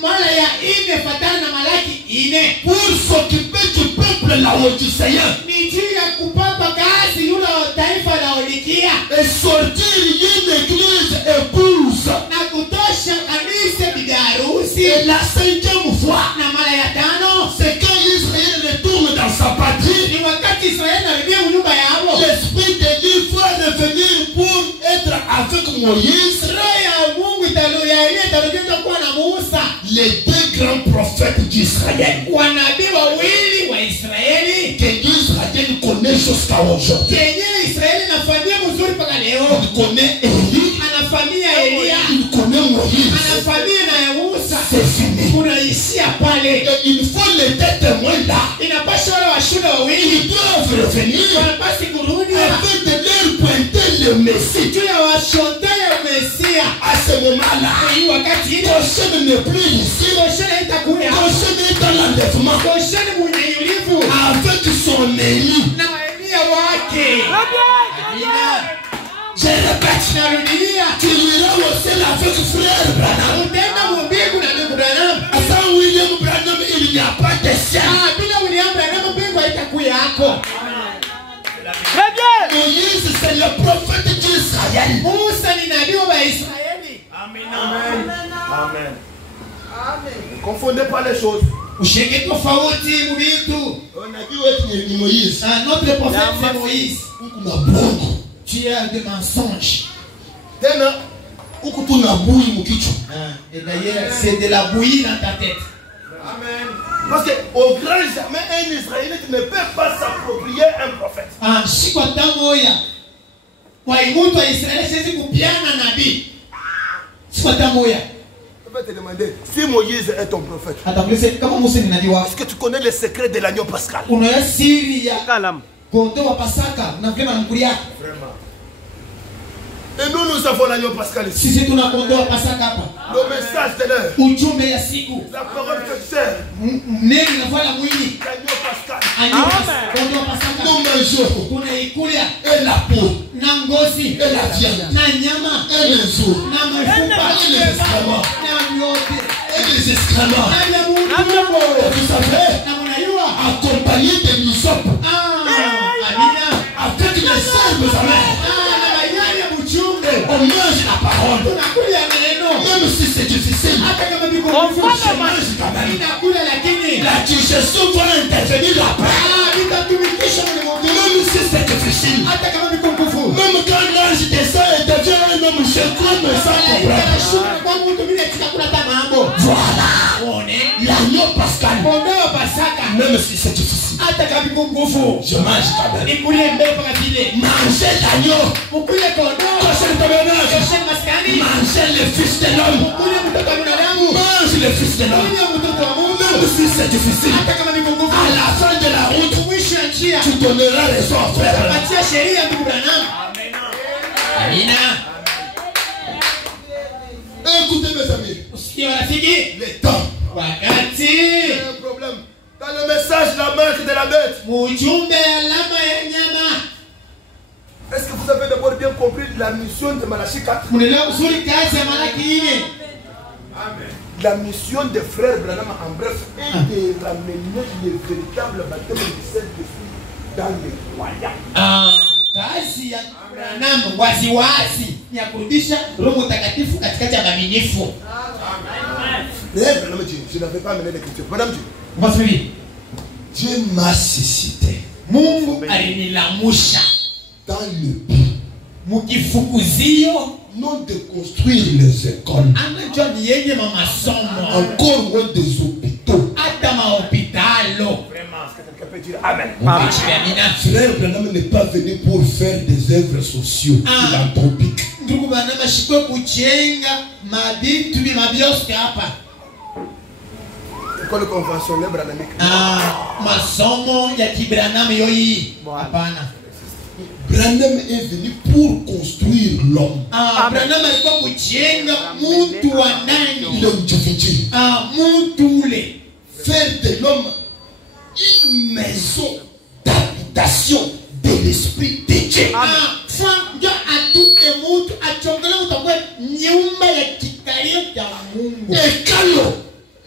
Mara ya 4 fatana na Malaki 4. Pour s'occuper du peuple laodicéen. Ni juu ya kupapa kazi yule taifa la Laodikia. Et sortir une église épouse. Na kutosha kanisa bibi harusi. Et la 5e fois. Na mara ya 5. C'est quand Israël retourne dans sa patrie. Ni wakati Israeli anarudi nyumba yao. L'esprit de Dieu va revenir pour être avec Moïse. Roho ya Mungu itarudia kuwa na Musa. Les 2 grands prophètes d'Israël. Wanabii wawili wa Israeli. Que Israël connaît jusqu'à aujourd'hui. Yenyewe Israeli inafanyia mzuri mpaka leo. Il connaît Élie. Anafanyia Elia. Il connaît Moïse. Anafanyia na Musa. C'est fini. Unaishia pale. Et il faut les 2 témoins là. Inapaswa wale washuhuda wawili. Ils doivent revenir. Wanapasi kurudi. Afin de leur pointer le Messie. Juu ya washotaya Mesia. À ce moment-là. Hii wakati ile. Goshen n'est plus ici. Goshen haitakuja. Goshen est dans l'enlèvement. Goshen mwenye yulivu. Avec son Élie. Na Elia wake. Amina. Je répète. Narudia. Tu iras au ciel avec frère Branham. Utaenda mbingu na ndugu Branham. Sans William Branham, il n'y a pas de ciel. Bila William Branham mbingu haitakuja yako. Moïse, c'est le prophète d'Israël. Musa ni nabii wa Israeli. Amen. Amen. Ne confondez pas les choses. Ushike tofauti mubitu. On a dit ouais, ni Moïse. Notre prophète c'est Moïse. Kuna bongo. Tu as des mensonges. Tena, Uku tuna bouille mukichwa. Et d'ailleurs, c'est de la bouillie dans ta tête. Amen. Parce qu'au grand jamais, un Israélite ne peut pas s'approprier un prophète. Shikwa tamoya. Kwa imutu wa Israeli siwezi kupiana nabii. Shikwa tamoya. Je vais te demander, si Moïse est ton prophète, Atakuuliza kama Musa ni nabii wako. est-ce que tu connais le secret de l'agneau pascal? Unayo siri ya Kalam. kondoo wa Pasaka na vyema na mkuli yako. Vraiment. Et nous avons l'agneau pascal ici. Sisi tuna kondoo wa Pasaka hapa. Le message de l'heure. Ujumbe ya siku. La parole de chair. Neno linafanya mwili. L'agneau pascal. Kondoo wa Pasaka. Nous mangeons. Tunaikula Et la peau. na ngozi. Et la viande. Na nyama. Et les os. Na mifupa. Et les excréments. Na miote. Et les excréments. Na vya Mungu. Et vous savez, Na mnajua. accompagné de l'hysope. Amina. Avec les serbes amers. Na bayani ya mchunge. On mange la parole. Tunakula neno. Même si c'est difficile. Hata kama biko Je mange quand même. inakula lakini. La digestion va intervenir après. Vitatumikisha mlimwengu. Même si c'est difficile. Hata kama biko nguvu. Même quand l'ange descend et devient un homme, je crois me sans problème. Kwa mtu bila chakula ta mambo. Voilà. One. L'agneau pascal. Kondoo wa Pasaka. Même si c'est difficile. Hata kama biko nguvu. Je mange quand même. Nikule mbele kwa vile. Mangez l'agneau. Mkule kondoo. Cocher le tabernacle. Koshen maskani. Mangez le fils de l'homme. Mkule mtoto wa binadamu. Mange le fils de l'homme. Mkule mtoto wa Mungu. Même si c'est difficile. Hata kama biko nguvu. À la fin de la route, Mwisho ya njia. tu donneras raison à frère. Patia sheria ndugu Branham. Amina. Écoutez mes amis. Usikie rafiki. Le temps. Wakati. Il y a un problème. Dans le message, la marque de la bête. Mujumbe alama ya bien compris la mission de Malachie 4. La mission des frères Branham en bref est de ramener les véritables baptêmes du Saint-Esprit dans les croyants. Kazi ya Branham waziwazi ni ya kurudisha Roho Mtakatifu katikati ya waaminifu. Branham dit, je n'avais pas amené l'écriture. Madame dit, Dieu m'a suscité Mungu alinilamusha dans le but mukifukuzio non de construire les écoles, anajua ni yenye masomo encore moins des hôpitaux. hata mahopitalo. vraiment, est-ce que quelqu'un peut dire Amen? Frère Branham n'est pas venu pour faire des œuvres sociaux philanthropiques. Ndugu Branham ashikwe kujenga mabitu mabioske hapa. École conventionnelle branhamique. Masomo ya kibranham yoyi. Hapana. Branham est venu pour construire l'homme. Branham alikuwa kujenga mtu wa ndani. Mtu ule. Faire de l'homme une maison d'habitation de l'esprit de Dieu. Ndio atuke mtu achongele utakuwa nyumba ya kikalio cha Mungu.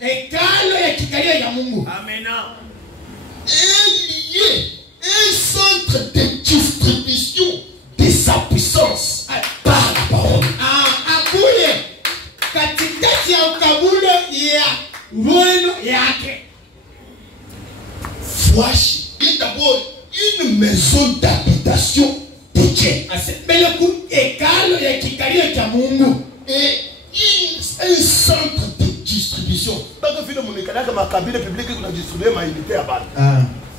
Hekalo ya kikalio ya Mungu. Amen. Et lié un centre de distribution de sa puissance par la parole. Akuye katikati ya ukabulo ya roho yake. Voici et d'abord une maison d'habitation de Dieu. Asembele ku hekalo ya kikalio cha Mungu. Et un centre de distribution. Parce que finalement, on a ma cabine publique qui a distribué ma unité à Bâle.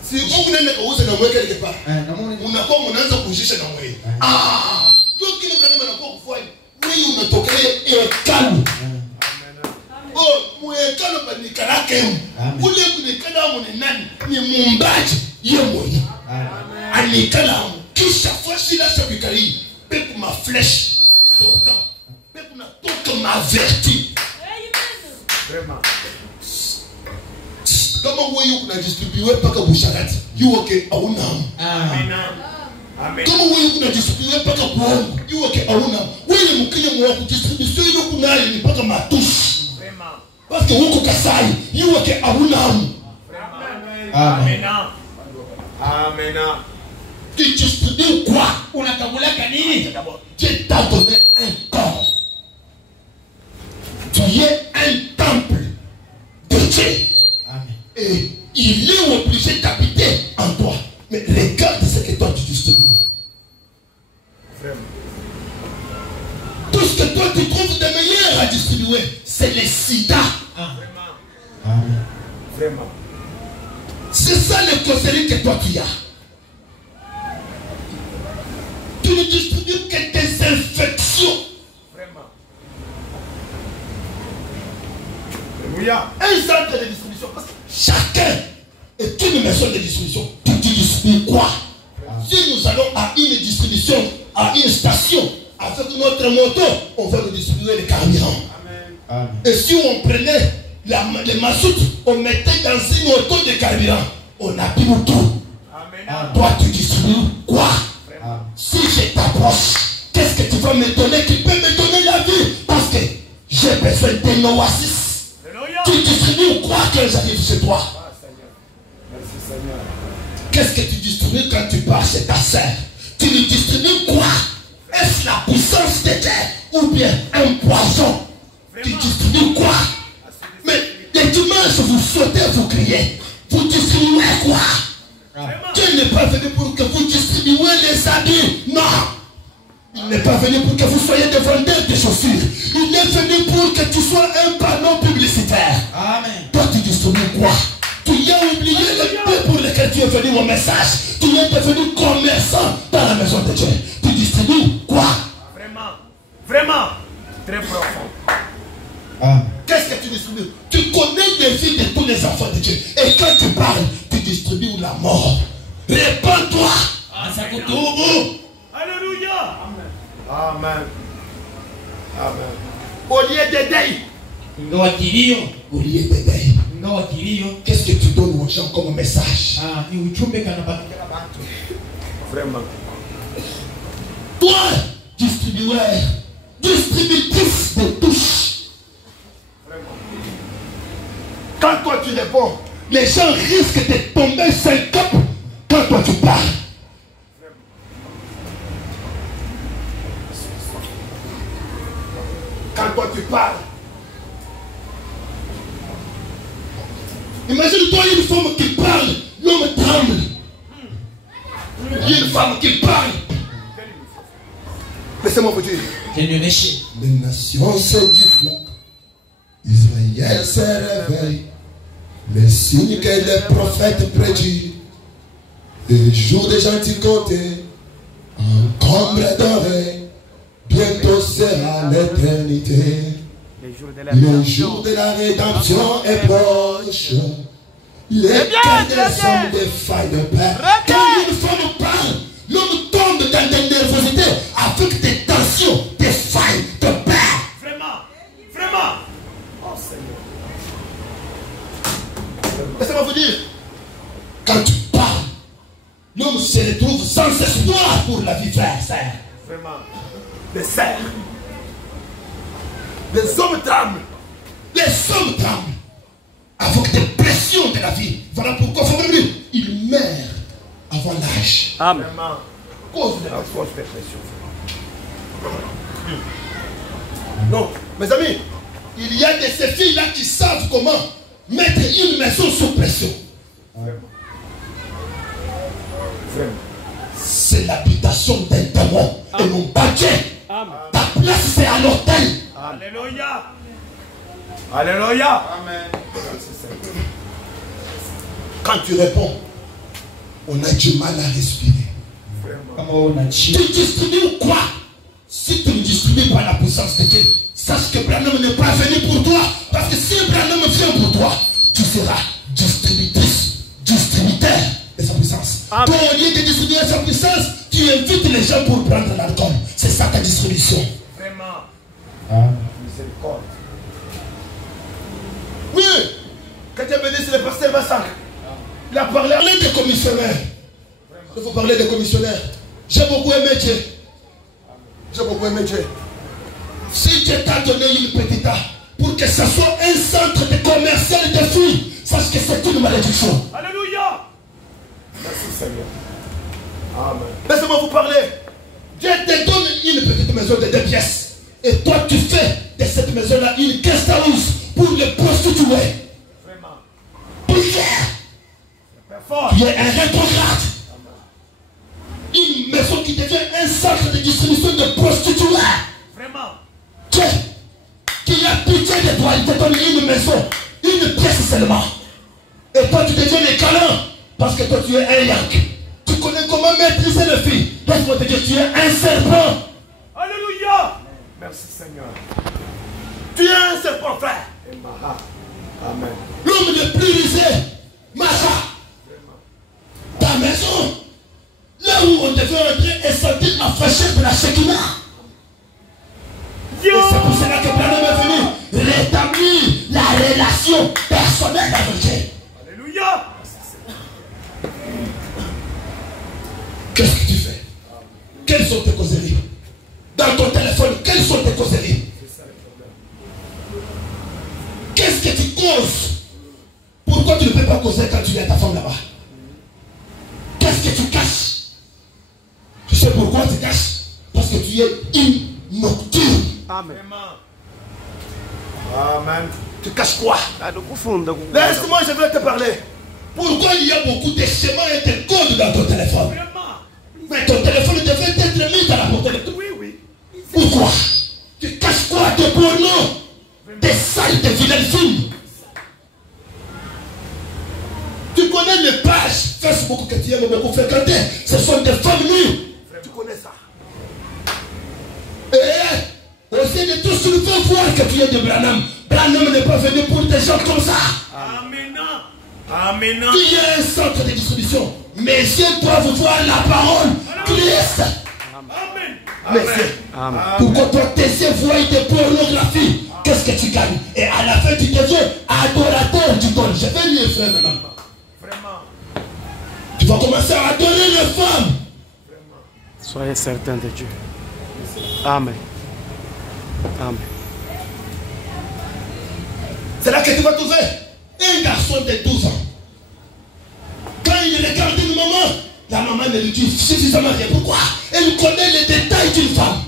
Si vous n'avez pas osé dans quelque part, on a quoi on a un coucher dans moi. Donc il ne peut pas encore voir. Oui, on a toqué et calme. Oh, moi calme pas ni karakem. Vous les vous calme on est nan ni mumbaji yemoni. Ani calme. Qui chaque fois si la sabikari, peut ma flèche pourtant. Peut na toute ma vertu. Vraiment. Comment vous avez distribué pas que vous charrette? You ok à un âme. Amen. Amen. Comment vous avez distribué pas que vous you ok à un âme. Oui, vous qui vous distribution you kuna ni pas que ma touche. Vraiment. Parce que vous kasai you ok à un âme. Amen. Amen. Tu distribues quoi? Unakamulaka nini? Dieu t'a donné un corps. Tu es un temple de Dieu. Et il est obligé d'habiter en toi. Mais regarde ce que toi tu distribues. Tout ce que toi tu trouves de meilleur à distribuer, c'est le sida. Vraiment. C'est ça le causerie que toi tu as. Tu ne distribues que des infections. Vraiment. Alléluia. Un centre de distribution. Parce que Chacun est une maison de distribution. Tu distribues quoi? Si nous allons à une distribution, à une station, avec notre moto, on va nous distribuer les carburants. Amen. Et si on prenait les mazout, on mettait dans une auto de carburant, on a plus tout. Amen. Toi, tu distribues quoi? Si je t'approche, qu'est-ce que tu vas me donner qui peut me donner la vie? Parce que j'ai besoin d'un oasis. Tu distribues quoi quand j'arrive chez toi? Merci Seigneur. Qu'est-ce que tu distribues quand tu pars chez ta sœur? Tu lui distribues quoi? Est-ce la puissance de Dieu ou bien un poison? Tu distribues quoi? Mais les dimanches, vous sautez, vous criez. Vous distribuez quoi? Dieu n'est pas venu pour que vous distribuez les habits. Non. Il n'est pas venu pour que vous soyez des vendeurs de chaussures. Il est venu pour que tu sois un panneau publicitaire. Amen. Toi, tu distribues quoi? Tu as oublié le but pour lequel tu es venu au message. Tu es devenu commerçant dans la maison de Dieu. Tu distribues quoi? Vraiment. Vraiment. Très profond. Qu'est-ce que tu distribues? Tu connais les vies de tous les enfants de Dieu. Et quand tu parles, tu distribues la mort. Répands-toi. Alléluia. Amen. Amen. Au lieu d'aider. Au lieu d'aider. Qu'est-ce que tu donnes aux gens comme message? Vraiment. Toi, distribueur, distributrice de touches. Quand toi tu réponds, les gens risquent de tomber syncope quand toi tu parles. Quand toi tu parles. Imagine-toi une femme qui parle, l'homme tremble. Une femme qui parle. Laissez-moi vous dire. Les nations se dufloquent. Israël se réveille. Les signes que les prophètes prédisent. Les jours des gentils côtés. Encombre doré. Bientôt sera l'éternité. Le jour de la rédemption est proche. Les cœurs des hommes défaillent de peur. Quand une femme parle, l'homme tombe dans des nervosités avec des tensions, des failles de peur. Vraiment, vraiment. Oh Seigneur. Laissez-moi vous dire, quand tu parles, l'homme se retrouve sans espoir pour la vie, frère, sœur. Vraiment. Les sœurs. Les hommes tremblent. Les hommes tremblent. Avec des pressions de la vie. Voilà pourquoi, il meurt avant l'âge. Amen. Vraiment. Cause de la Force de pression. Non, mes amis, il y a de ces filles-là qui savent comment mettre une maison sous pression. C'est l'habitation d'un démon et non pas Dieu. Ta place, c'est à l'hôtel. Alléluia. Alléluia. Amen. Quand tu réponds, on a du mal à respirer. Tu distribues quoi? Si tu ne distribues pas la puissance de Dieu, sache que Branham n'est pas venu pour toi. Parce que si Branham vient pour toi, tu seras distributrice, distributeur de sa puissance. Toi, au lieu de distribuer sa puissance, tu invites les gens pour prendre l'alcool. C'est ça ta distribution. Vraiment. Miséricorde. Oui, quand tu as béni, c'est le pasteur Massacre. Il a parlé des commissionnaires. Je vous parler des commissionnaires. J'ai beaucoup aimé Dieu. J'ai beaucoup aimé Dieu. Si Dieu t'a donné une petite art pour que ce soit un centre de commercial de filles, sache que c'est une malédiction. Alléluia. Merci Seigneur. Amen. Laissez-moi vous parler. Dieu te donne une petite maison de 2 pièces. Et toi tu fais de cette maison-là une caisse house pour les prostituées. Vraiment. Prière. Tu es un rétrograde. Une maison qui devient un centre de distribution de prostituées. Vraiment. Dieu qui a pitié de toi, il te donne une maison, une pièce seulement. Et toi tu deviens les câlins parce que toi tu es un yank. Tu connais comment maîtriser les filles. Laisse-moi te dire, tu es un serpent. Alléluia. Merci Seigneur. Tu es un serpent, frère. Amen. L'homme le plus rusé, Macha. Ta maison, là où on devait entrer et sortir à fâcher de la Shekinah. Et c'est pour cela que Branham est venu rétablir la relation personnelle avec Dieu. Alléluia. Qu'est-ce que tu fais? Quelles sont tes causeries? Dans ton téléphone, quelles sont tes causeries? Qu'est-ce que tu causes? Pourquoi tu ne peux pas causer quand tu es ta femme là-bas? Qu'est-ce que tu caches? Tu sais pourquoi tu caches? Parce que tu es une nocturne. Amen. Amen. Tu caches quoi? Laisse-moi, je vais te parler. Pourquoi il y a beaucoup de schémas et de codes dans ton téléphone? Mais ton téléphone devait être mis à la portée de toi. Oui. Pourquoi? Tu caches quoi? Des pornos, des salles de vilaines films. Tu connais les pages Facebook que tu aimes beaucoup fréquenter. Ce sont des femmes nues. Tu connais ça. Et aussi de tout, tu veux voir que tu es de Branham. Branham n'est pas venu pour des gens comme ça. Amen. Amen. Tu es un centre de distribution. Mais Dieu doit voir la parole. Christ. Amen. Amen. Pourquoi toi tes yeux voient des pornographies? Qu'est-ce que tu gagnes? Et à la fin tu deviens adorateur du don. Je vais lire frère maintenant. Vraiment. Tu vas commencer à adorer les femmes. Soyez certains de Dieu. Amen. Amen. C'est là que tu vas trouver un garçon de 12 ans. Quand il regarde une maman, la maman ne lui dit suffisamment rien. Pourquoi? Elle connaît les détails d'une femme.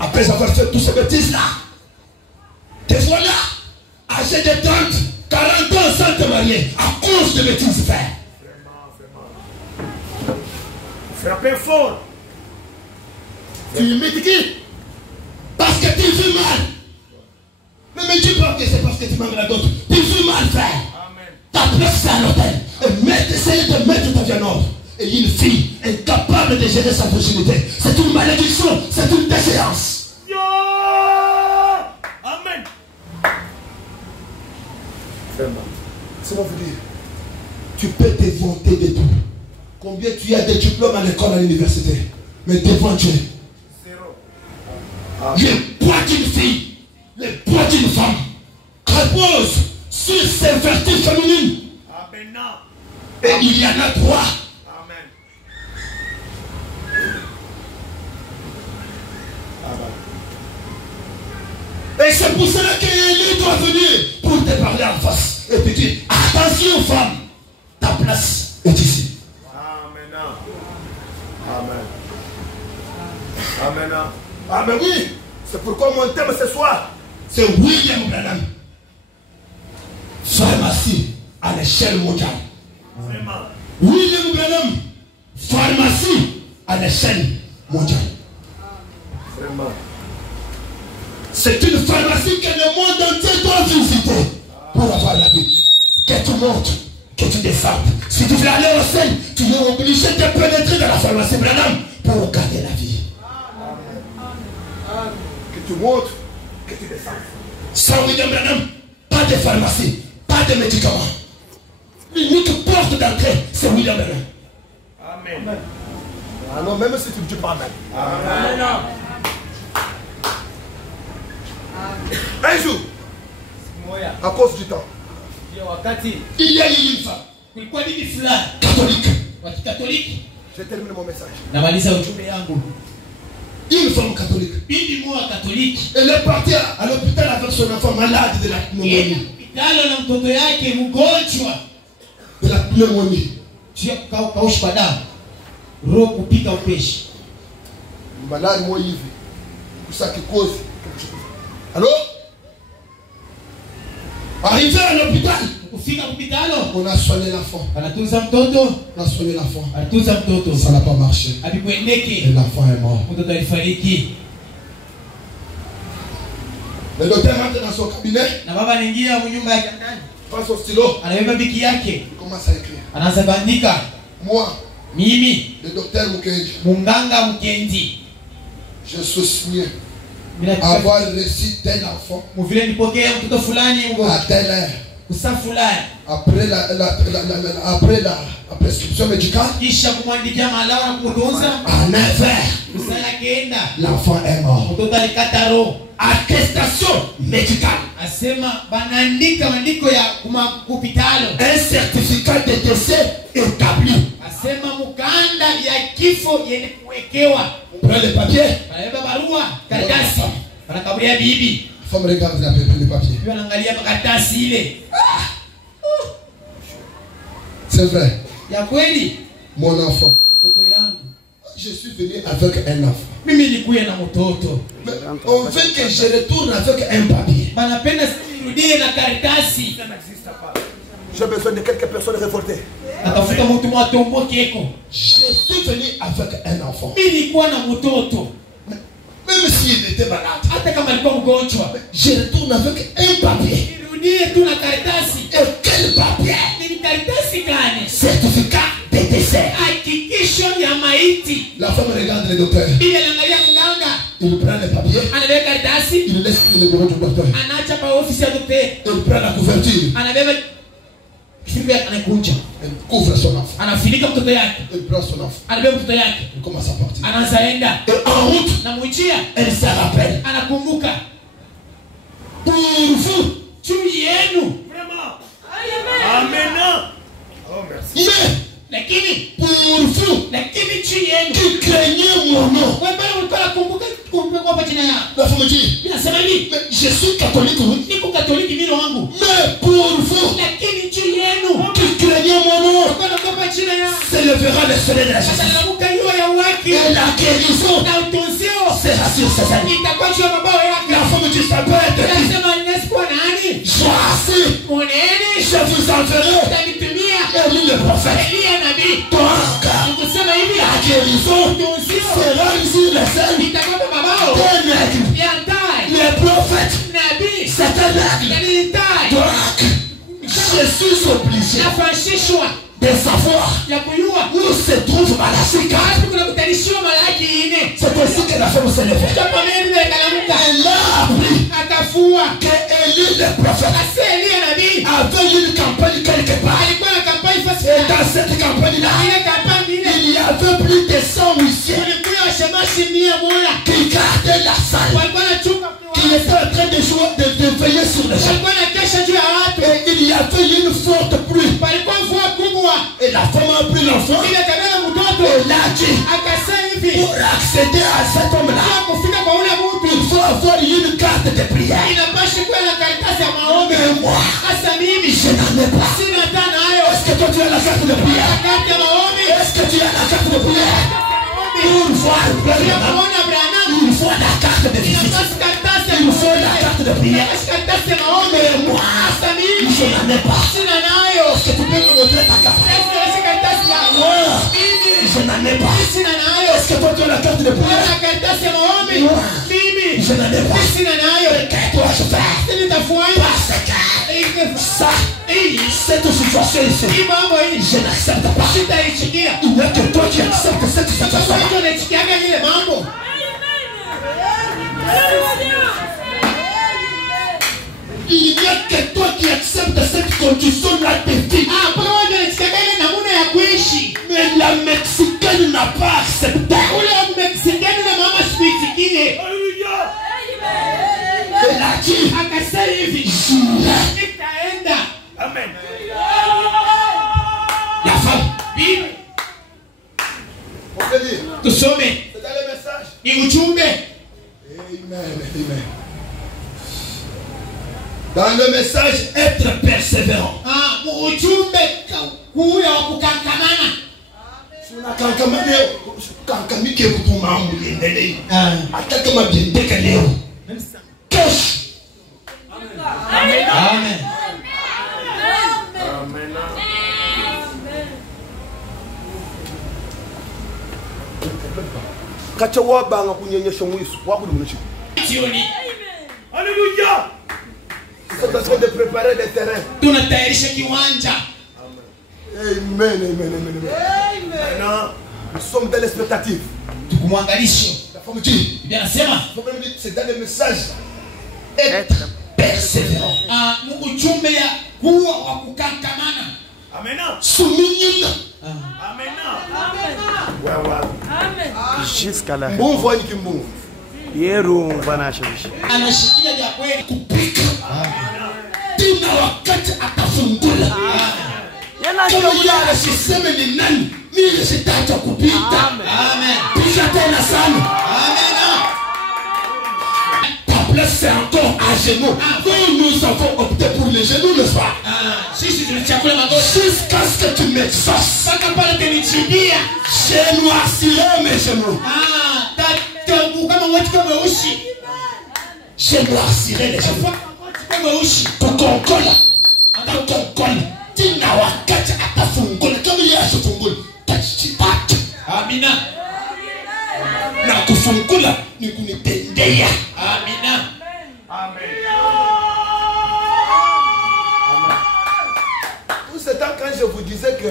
Après avoir fait toutes ces bêtises-là, te voilà, âgé de 30, 40 ans sans te marier, à cause de bêtises faites. Frappez fort. Tu imites qui? Parce que tu vis mal. Ne me dis pas que c'est parce que tu manques la dot. Tu vis mal, frère. Ta place c'est à l'hôtel. Et essaye de mettre ta vie en ordre. Et une fille incapable de gérer sa virginité, c'est une malédiction, c'est une déchéance. Amen. C'est moi vous dire, tu peux te vanter de tout. Combien tu as de diplômes à l'école, à l'université, mais devant Dieu, le poids d'une fille, le poids d'une femme repose sur ses vertus féminines. Amen. Et il y en a 3. Amen. Et c'est pour cela qu'Élie doit venir pour te parler en face. Et te dire, attention femme, ta place est ici. Amen. Amen. Amen. Ah mais oui, c'est pourquoi mon thème ce soir, c'est William Branham. Pharmacie à l'échelle mondiale. Vraiment. William Branham, pharmacie à l'échelle mondiale. Vraiment. C'est une pharmacie que le monde entier doit visiter pour avoir la vie. Que tu montes, que tu descendes. Si tu veux aller au ciel, tu es obligé de pénétrer dans la pharmacie Branham pour garder la vie. Que tu montes, que tu descends. Sans William Branham, pas de pharmacie, pas de médicaments. L'unique porte d'entrée, c'est William Branham. Amen. Alors même si tu ne dis pas Amen. Amen. Un jour, à cause du temps, Il y a une femme kulikuwa bibi fulani catholique. wa Kikatoliki, j'ai terminé mon message. namaliza ujumbe yangu. Une femme catholique. Bibi moja Katoliki Elle est partie à l'hôpital avec son enfant malade de la pneumonie. hospitali na mtoto yake mgonjwa De la pneumonie. juu ya kaushwa damu, roho kupika upeshi. Malade moi hivi. Pour ça qui cause quelque chose. Alors, arrivé à l'hôpital, Kufika hospitali on a soigné l'enfant. anatunza mtoto, On a soigné l'enfant. anatunza mtoto, Ça n'a pas marché. Et abikwendeke l'enfant est mort. mtoto alifariki. Le docteur rentre dans son cabinet, Na baba anaingia mnyumba yake ndani, prend son stylo, anabeba biki yake, il commence à écrire. anaanza kuandika. Moi, Mimi le docteur Mukendi, munganga Mkendi, je suis signé mina avoir reçu tel enfant muvile nipokea mtoto fulani à mgonjwa telle heure. kusa fulani, Après la prescription médicale, kisha kumwandikia malawa na kutunza à 9 heures, kusa yake l'enfant est mort. mtoto alikata roho. Attestation médicale. Asema banaandika maandiko ya hospitali, Un certificat de décès établi. asema mukanda ya kifo yenye kuwekewa. Prends le papier. Anabeba barua karatasi, anakaburia bibi, La femme regarde le papier. bibi anaangalia makaratasi ile. C'est vrai. Ya kweli, Mon enfant. mtoto yangu Je suis venu avec un enfant. mimi nikuye na mtoto, Mais on veut que je retourne avec un papier. banapenda nirudie na karatasi. Ça n'existe pas. J'ai besoin de quelques personnes révoltées. Atafuta mtu mwatombo keko, Je suis venu avec un enfant. mimi nilikuwa na mtoto, Même s'il était malade. hata kama alikuwa mgonjwa, Je retourne avec un papier. nirudie tu na karatasi. Et quel papier? Ni karatasi gani? Certificat de décès. Hakikisho ya maiti. La femme regarde le docteur. Bibi anaangalia mganga, Il prend le papier. anabeba karatasi, Il laisse le bureau du docteur. anaacha pa ofisi ya daktari, Il prend la couverture. anabeba kifuniko yake, anakunja, Il couvre son enfant. anafunika mtoto yake, Il prend son enfant. anabeba mtoto yake, Il commence à partir. anaanza enda Et en route, na mwijia, elle se rappelle. anakumbuka Pour vous. juu yenu. Vraiment. Amen. Oh merci. Mais Lakini qui craignait mon nom. La femme me dit, mais je suis catholique, oui. Mais pour vous, qui craignez mon nom, s'élèvera le soleil de la justice. Et la guérison sera sur ses amis. La femme me dit, ça peut être qui? Choisis, je vous enverrai Élie le prophète. Donc, la guérison sera sur les ailes d'un aigle. Les prophètes, c'est un aigle. Donc, je suis obligé de savoir où se trouve Malachie. C'est ainsi que la femme s'est levée. Elle a appris que Élie le prophète avait une campagne quelque part. Et dans cette campagne-là, il y avait plus de 100 huissiers qui gardaient la salle, qui étaient en train de veiller sur les gens. Et il y avait une forte pluie. Et la femme a pris l'enfant. Et elle a dit, pour accéder à cet homme-là, il faut avoir une carte de prière. Mais moi, je n'en ai pas. Est-ce que toi tu as la carte de prière? Est-ce que tu as la carte de prière? Pour voir il faut la carte de visite. Il faut la carte de prière. Mais moi, je n'en ai pas. Est-ce que tu peux me montrer ta carte? Moi, je n'en ai pas. Est-ce que toi tu as la carte de prière? Moi, je n'en ai pas. Mais qu'est-ce que toi je fais? Parce que ça, cette situation ici, je n'accepte pas. Il n'y a que toi qui acceptes cette situation. Il n'y a que toi qui acceptes cette condition-là de vie. Mais la Mexicaine n'a pas accepté. Elle a dit, Amen. La femme. On peut dire. C'est dans le message. Amen. Dans le message, être persévérant. Amen. Alléluia. Nous sommes en train de préparer des terrains. Amen. Maintenant, nous sommes dans l'expectative. La femme dit, c'est dans le message. Être persévérant. Amen. Soumis. Amen. Jusqu'à la fin. Bon voix qui move. Yeru vanashishi. Anashikia vya kweli kupika. Tina wakati atafungula. Kama yeye asiseme ni nani, mimi sitaacha kupita. Amen. Pisha tena sana. Amen. Ta place c'est encore à genoux. Nous avons opté pour les genoux, n'est-ce pas? Jusqu'à ce que tu m'exauces. Je noircirai mes genoux. Je noircirai les genoux. Tokonkola. Tokonkola. Tina wakati atafungula. Kama yeye asifungula. Tachipata. Amina. Na kufungula ni kunitendea. Amina. Amen. Tout ce temps, quand je vous disais que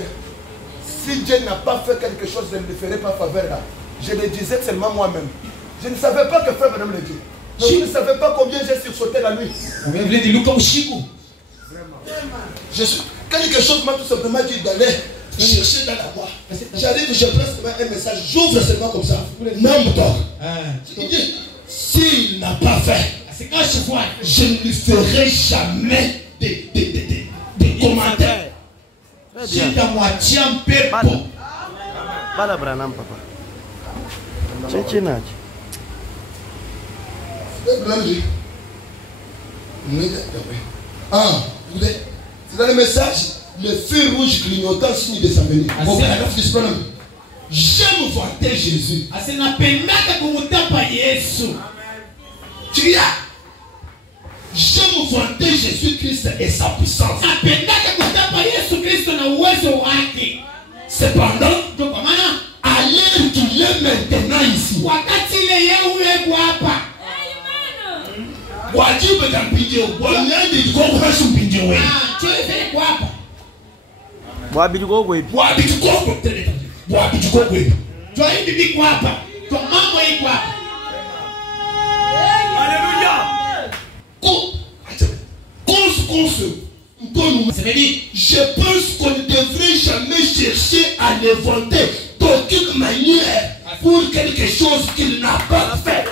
si Dieu n'a pas fait quelque chose, je ne le ferai pas faveur là. Je le disais seulement moi-même. Je ne savais pas que faire Madame le Dieu. Je ne savais pas combien j'ai sursauté la nuit. Quelque chose m'a tout simplement dit d'aller chercher dans la voie. J'arrive, je prends seulement un message, j'ouvre seulement comme ça. Nombre. Il dit, s'il n'a pas fait, je ne lui ferai jamais des commentaires. Très bien. Bala Branham, papa. Ah, c'est dans le message, le feu rouge clignotant signe de sa venue. J'aime vanter Jésus. J'aime vanter Jésus-Christ et sa puissance. Cependant, à l'heure qu'il est maintenant ici, je pense qu'on ne devrait jamais chercher à l'inventer d'aucune manière pour quelque chose qu'il n'a pas fait.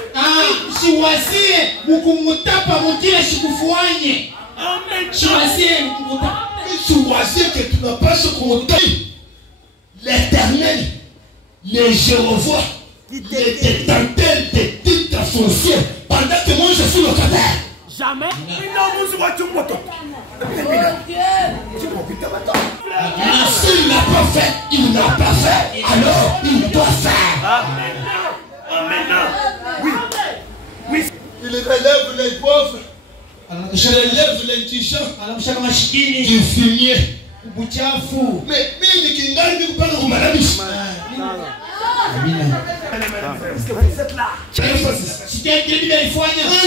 Choisir que tu n'as pas ce qu'on dit. L'Éternel, les Jéhovah, les détenteurs des titres fonciers, pendant que moi je suis locataire. Jamais. S'il n'a pas fait, il n'a pas fait. Alors il doit faire. Oui. Oui. Il relève les pauvres. Je relève l'indigent du fumier. Mais mimi kingali kupanga kumalabisha. Est-ce que vous êtes là? Quand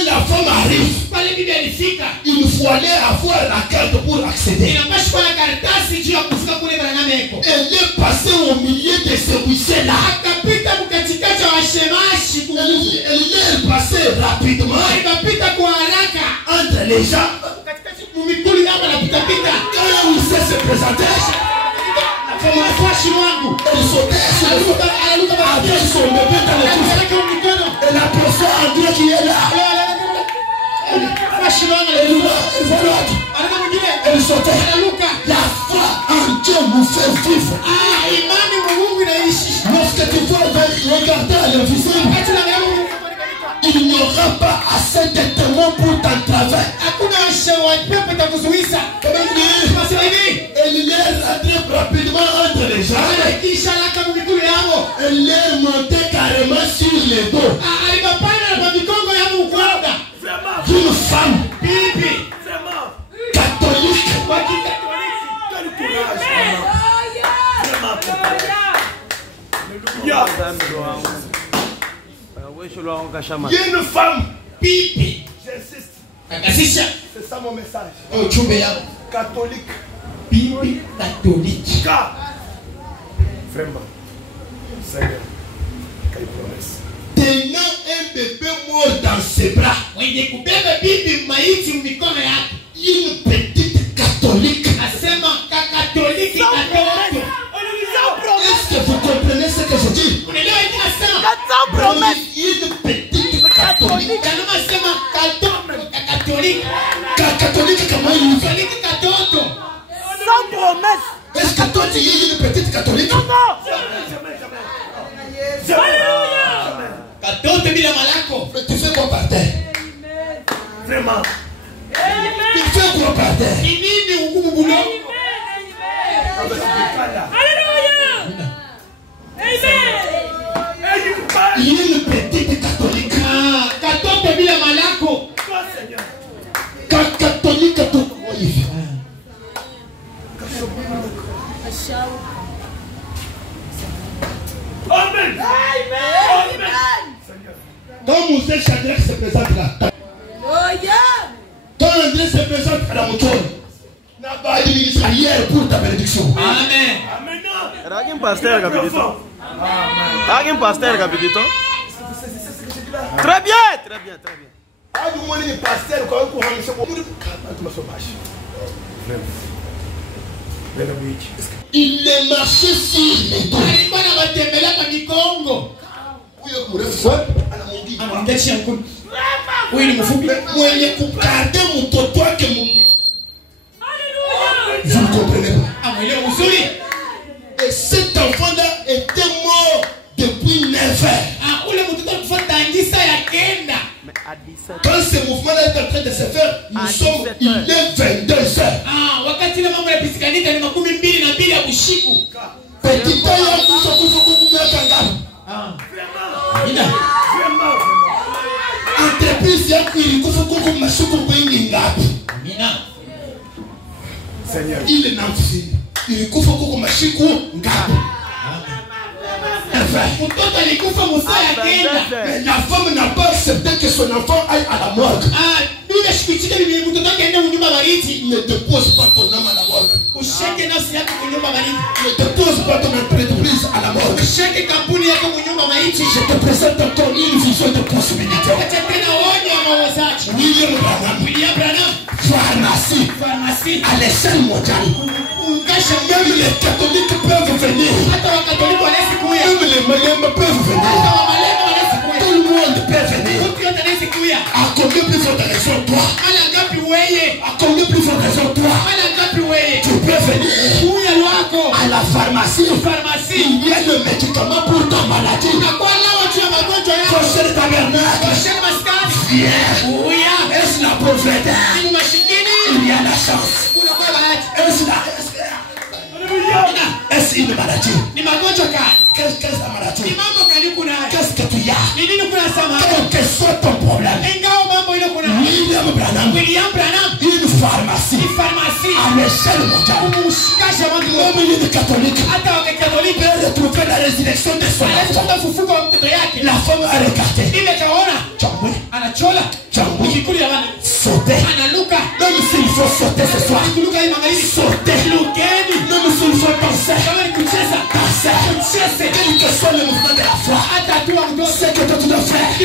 la femme arrive, il faut aller avoir la carte pour accéder. Elle est passée au milieu de ce ruisseau-là. Elle est passée rapidement entre les gens. Quand le ruisseau se présentait, elle sautait avec son bébé dans le cou. Et la personne André qui est là, elle sautait. La foi en Dieu nous fait vivre. Lorsque tu vas regarder à l'invisible, il n'y aura pas assez de témoins pour t'entraver. Elle est rentrée rapidement entre les gens. Elle est montée carrément sur les dos. D'une femme catholique. Il y a une femme pipi. J'insiste. C'est ça mon message. Catholique. Bibi catholique. Vraiment. Seigneur. Quelle promesse. Tenant un bébé mort dans ses bras. Une petite catholique. Est-ce que vous comprenez ce que je dis? Une petite catholique. Catholique comment il dit? Sans promesse. Est-ce que toi tu es une petite catholique? Non. Mais tu fais quoi par terre? Vraiment. Tu fais quoi par terre? Une petite catholique. Catholique Amen. Quand Moussé Shadrach se présente là, quand André se présente à la moto, n'a pas administré hier pour ta bénédiction. Amen. Alguien pasteur capitito. Alguien pasteur capitito. Très bien. Ah, du moins les pasteurs quand on commence à il est marché sur les dos. Vous ne comprenez pas. Et cet enfant-là était mort depuis 9 ans. les 22h. Wakati ile mambo yapitikanika ni 22 ya usiku. Petit ya kusokusoku ngapi? Ina. Entreprise yako ilikufa masuku kwingi ngapi? Amina. Seigneur. Ile nafsi ilikufa masiku ngapi? Mtoto alikufa Musa akaenda. La femme n'a pas accepté que son enfant aille à la morgue. Bila shikitike bibi mtoto akaenda kunyumba baridi. Ne dépose pas ton âme à la morgue. Ushike nafsi yako kunyumba baridi. Ne dépose pas ton entreprise à la morgue. Ushike kampuni yako kunyumba maiti. Je te présente encore une vision de possibilité. Acha tena onyo mawazaji. William Branham, pharmacie à l'échelle mondiale. Même les catholiques peuvent venir. Même les Maliens peuvent venir. Tout le monde peut venir. À combien plus forte raison toi? À combien plus forte raison toi? Tu peux venir à la pharmacie. Il y a le médicament pour ta maladie. Cocher le tabernacle. Viens. Est-ce la pauvreté? Il y a la chance. Est-ce une maladie? Qu'est-ce que la maladie? Qu'est-ce que tu as? Quel que soit ton problème? William Branham, une pharmacie à l'échelle mondiale. Même une catholique peut retrouver la résurrection de son enfant. La femme a regardé. Sauter. Même s'il faut sauter ce soir. Sauter. Même s'il faut danser. Quel que soit le mouvement de la foi. Ce que toi tu dois faire. Et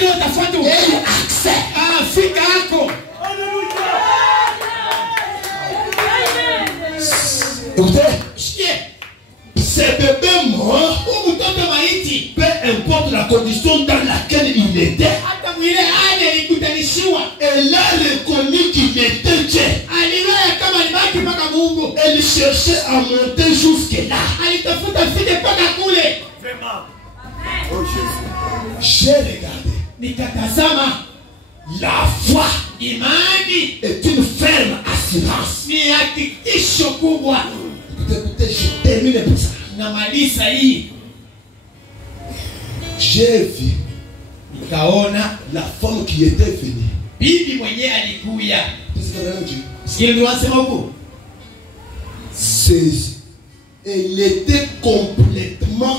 accès. Écoutez. Ces bébés morts, peu importe la condition dans laquelle il était, elle a reconnu qu'il était Dieu. Elle cherchait à monter jusque là. Oh Jésus. J'ai regardé. La foi est une ferme assurance. Écoutez, je termine pour ça. J'ai vu la femme qui était venue. Bibi mwenye alikuya. Elle était complètement.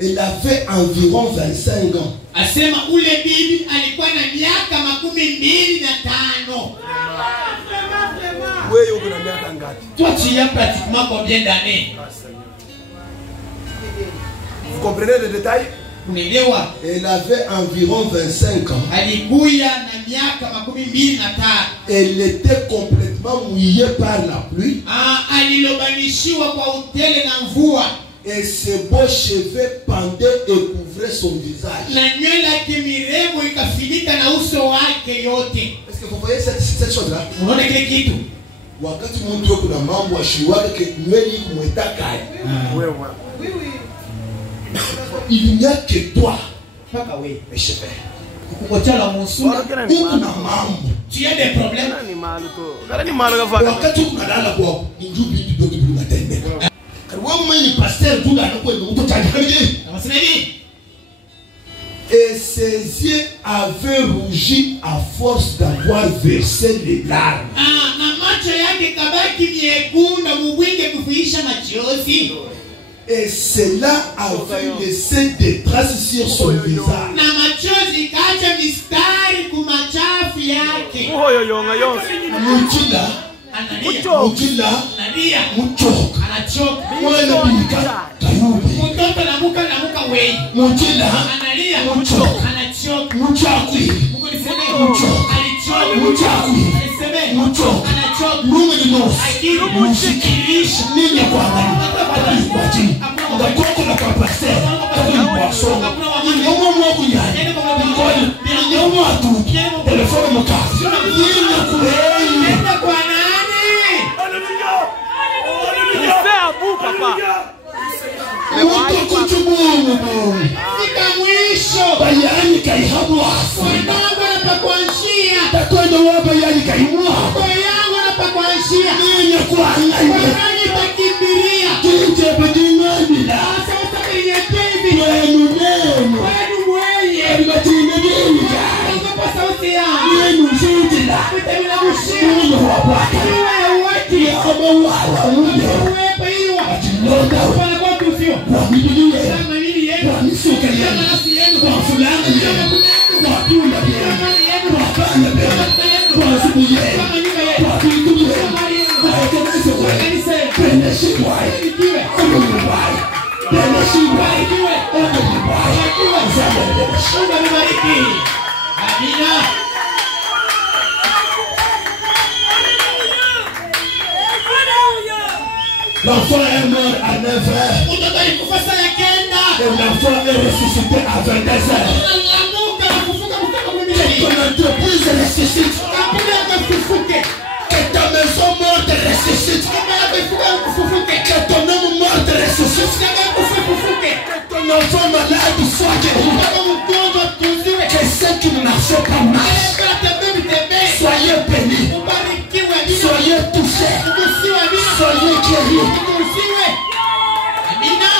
Elle avait environ 25 ans. Asema ule bibi alikuwa na miaka 25. Wewe uko na miaka ngapi? Toi tu y as pratiquement combien d'années? Vous comprenez le détail? Unaelewa? Elle avait environ 25 ans. Alikuya na miaka 25. Elle était complètement mouillée par la pluie. Alilobanishiwa kwa utele na mvua. Et ses beaux cheveux pendaient et couvraient son visage. Na nywele yake mirefu ikafinika na uso wake yote. Est-ce que vous voyez cette chose-là? Unaona kile kitu? Wakati mtu kuna mambo ashiwake nywele kumwetaka. Wewe. Il n'y a que toi. Paka wewe. Mes cheveux. Kukochala musuna. Uko na mambo. Tu as des problèmes. Wakati unalala kwa njubi ndio ndio unatembea. Et ses yeux avaient rougi à force d'avoir versé les larmes. Et cela avait laissé des traces sur son visage. Mukila muchoka mwana bika kayubi mukila muchoka muchakwi muchoka lumini nosi mushikilisha nini kwa ngani ngakoko na kapase kabibwasonga nyomo mwakunyanya nyomo atu telefone mukazi nini kuhei Papa. Fika mwisho. Bayani kaihamwa. Mwanangu anapakuanzia. Takwenda wa bayani kaimwa. Kwa yangu kuachia. Nini kuangalia? Kwa nani utakimbilia? Kije bedingani la. Sasa unyenyekevu. Wenu neno. Wenu mwenye. Alibatinegeni. Ogopa sauti yangu. Wenu mshindi la. Utamila kushinda. Wenu wabaka. Iwe uwaki. Ya wala ule. Uwepo hiyo. Atilonda. Kwa kwa tufio. Wamidulie. Kama nini yenu? Wamisuka yenu. Kama nasi yenu. Wafulana yenu. Wapula yenu. Wapana yenu. Wasubu yenu. Kama nyumba yenu. Wakitu yenu. Kama yenu. Wakenese wenu. Kanisa yenu. Peneshi wai. Ikiwe. Omuni wai. Peneshi wai. Ikiwe. Omuni wai. Ikiwe. Zabedeshi. Mungu amebariki. Amina. L'enfant est mort à 9 heures. Mtoto alikufa saa kenda. Et l'enfant est ressuscité à 22 heures. Mungu anafufuka kutoka kwa milele. Ton entreprise ressuscite. Kampuni yako ifufuke. Que ta maison morte ressuscite. Kama yako ifufuke. Que ton homme mort ressuscite. Kama yako ifufuke. Que ton enfant malade soit guéri. Kama mgonjwa tuziwe. Que ceux qui ne marchent pas marchent. Soyez bénis. Ubarikiwe. Soyez touchés. Tukusiwe. Soyez guéris. Tukusiwe. Amina.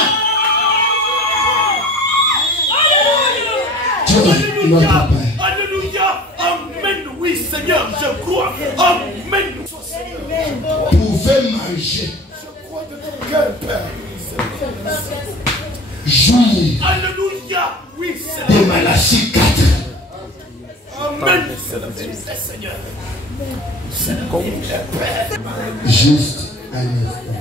Dieu, notre Père. Alléluia. Amen. Oui, Seigneur, je crois. Amen. Pouvez manger. Quel Père. Jouir. Alléluia. Oui, Seigneur. De Malachie 4. Amen. C'est la vérité, Seigneur. Juste un instant.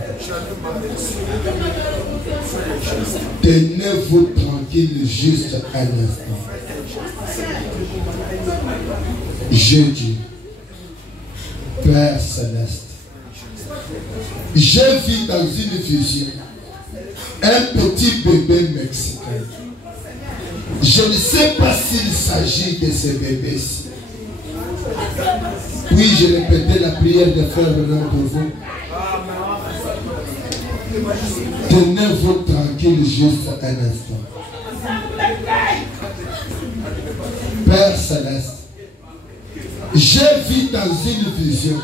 Tenez-vous tranquille juste un instant. Je dis, Père Céleste, j'ai vu dans une vision un petit bébé mexicain. Je ne sais pas s'il s'agit de ce bébé-ci. Puis-je répéter la prière de frère Bernard pour vous? Tenez-vous tranquille juste un instant. Père Céleste, j'ai vu dans une vision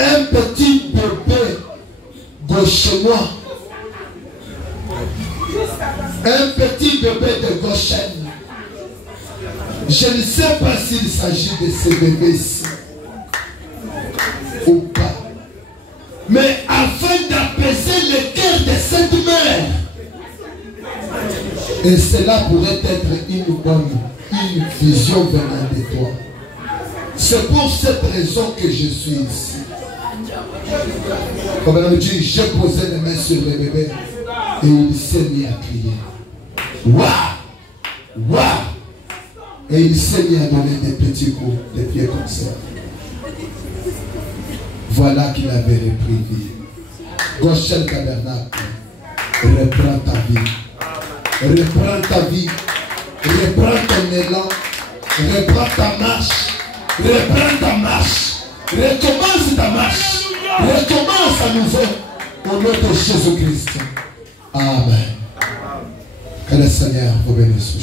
un petit bébé gauchenois. Un petit bébé de Goshen. Je ne sais pas s'il s'agit de ce bébé-ci ou pas. Mais afin d'apaiser le cœur de cette mère, et cela pourrait être une vision venant de toi. C'est pour cette raison que je suis ici. Comme on dit, j'ai posé les mains sur le bébé et il s'est mis à crier. Waouh! Waouh! Et il s'est mis à donner des petits coups de pied comme ça. Voilà qu'il avait repris vie. Goshen Tabernacle, reprends ta vie. Reprends ta vie. Reprends ton élan. Reprends ta marche. Reprends ta marche. Recommence ta marche. Recommence à nouveau. Au nom de Jésus-Christ. Amen. Que le Seigneur vous bénisse.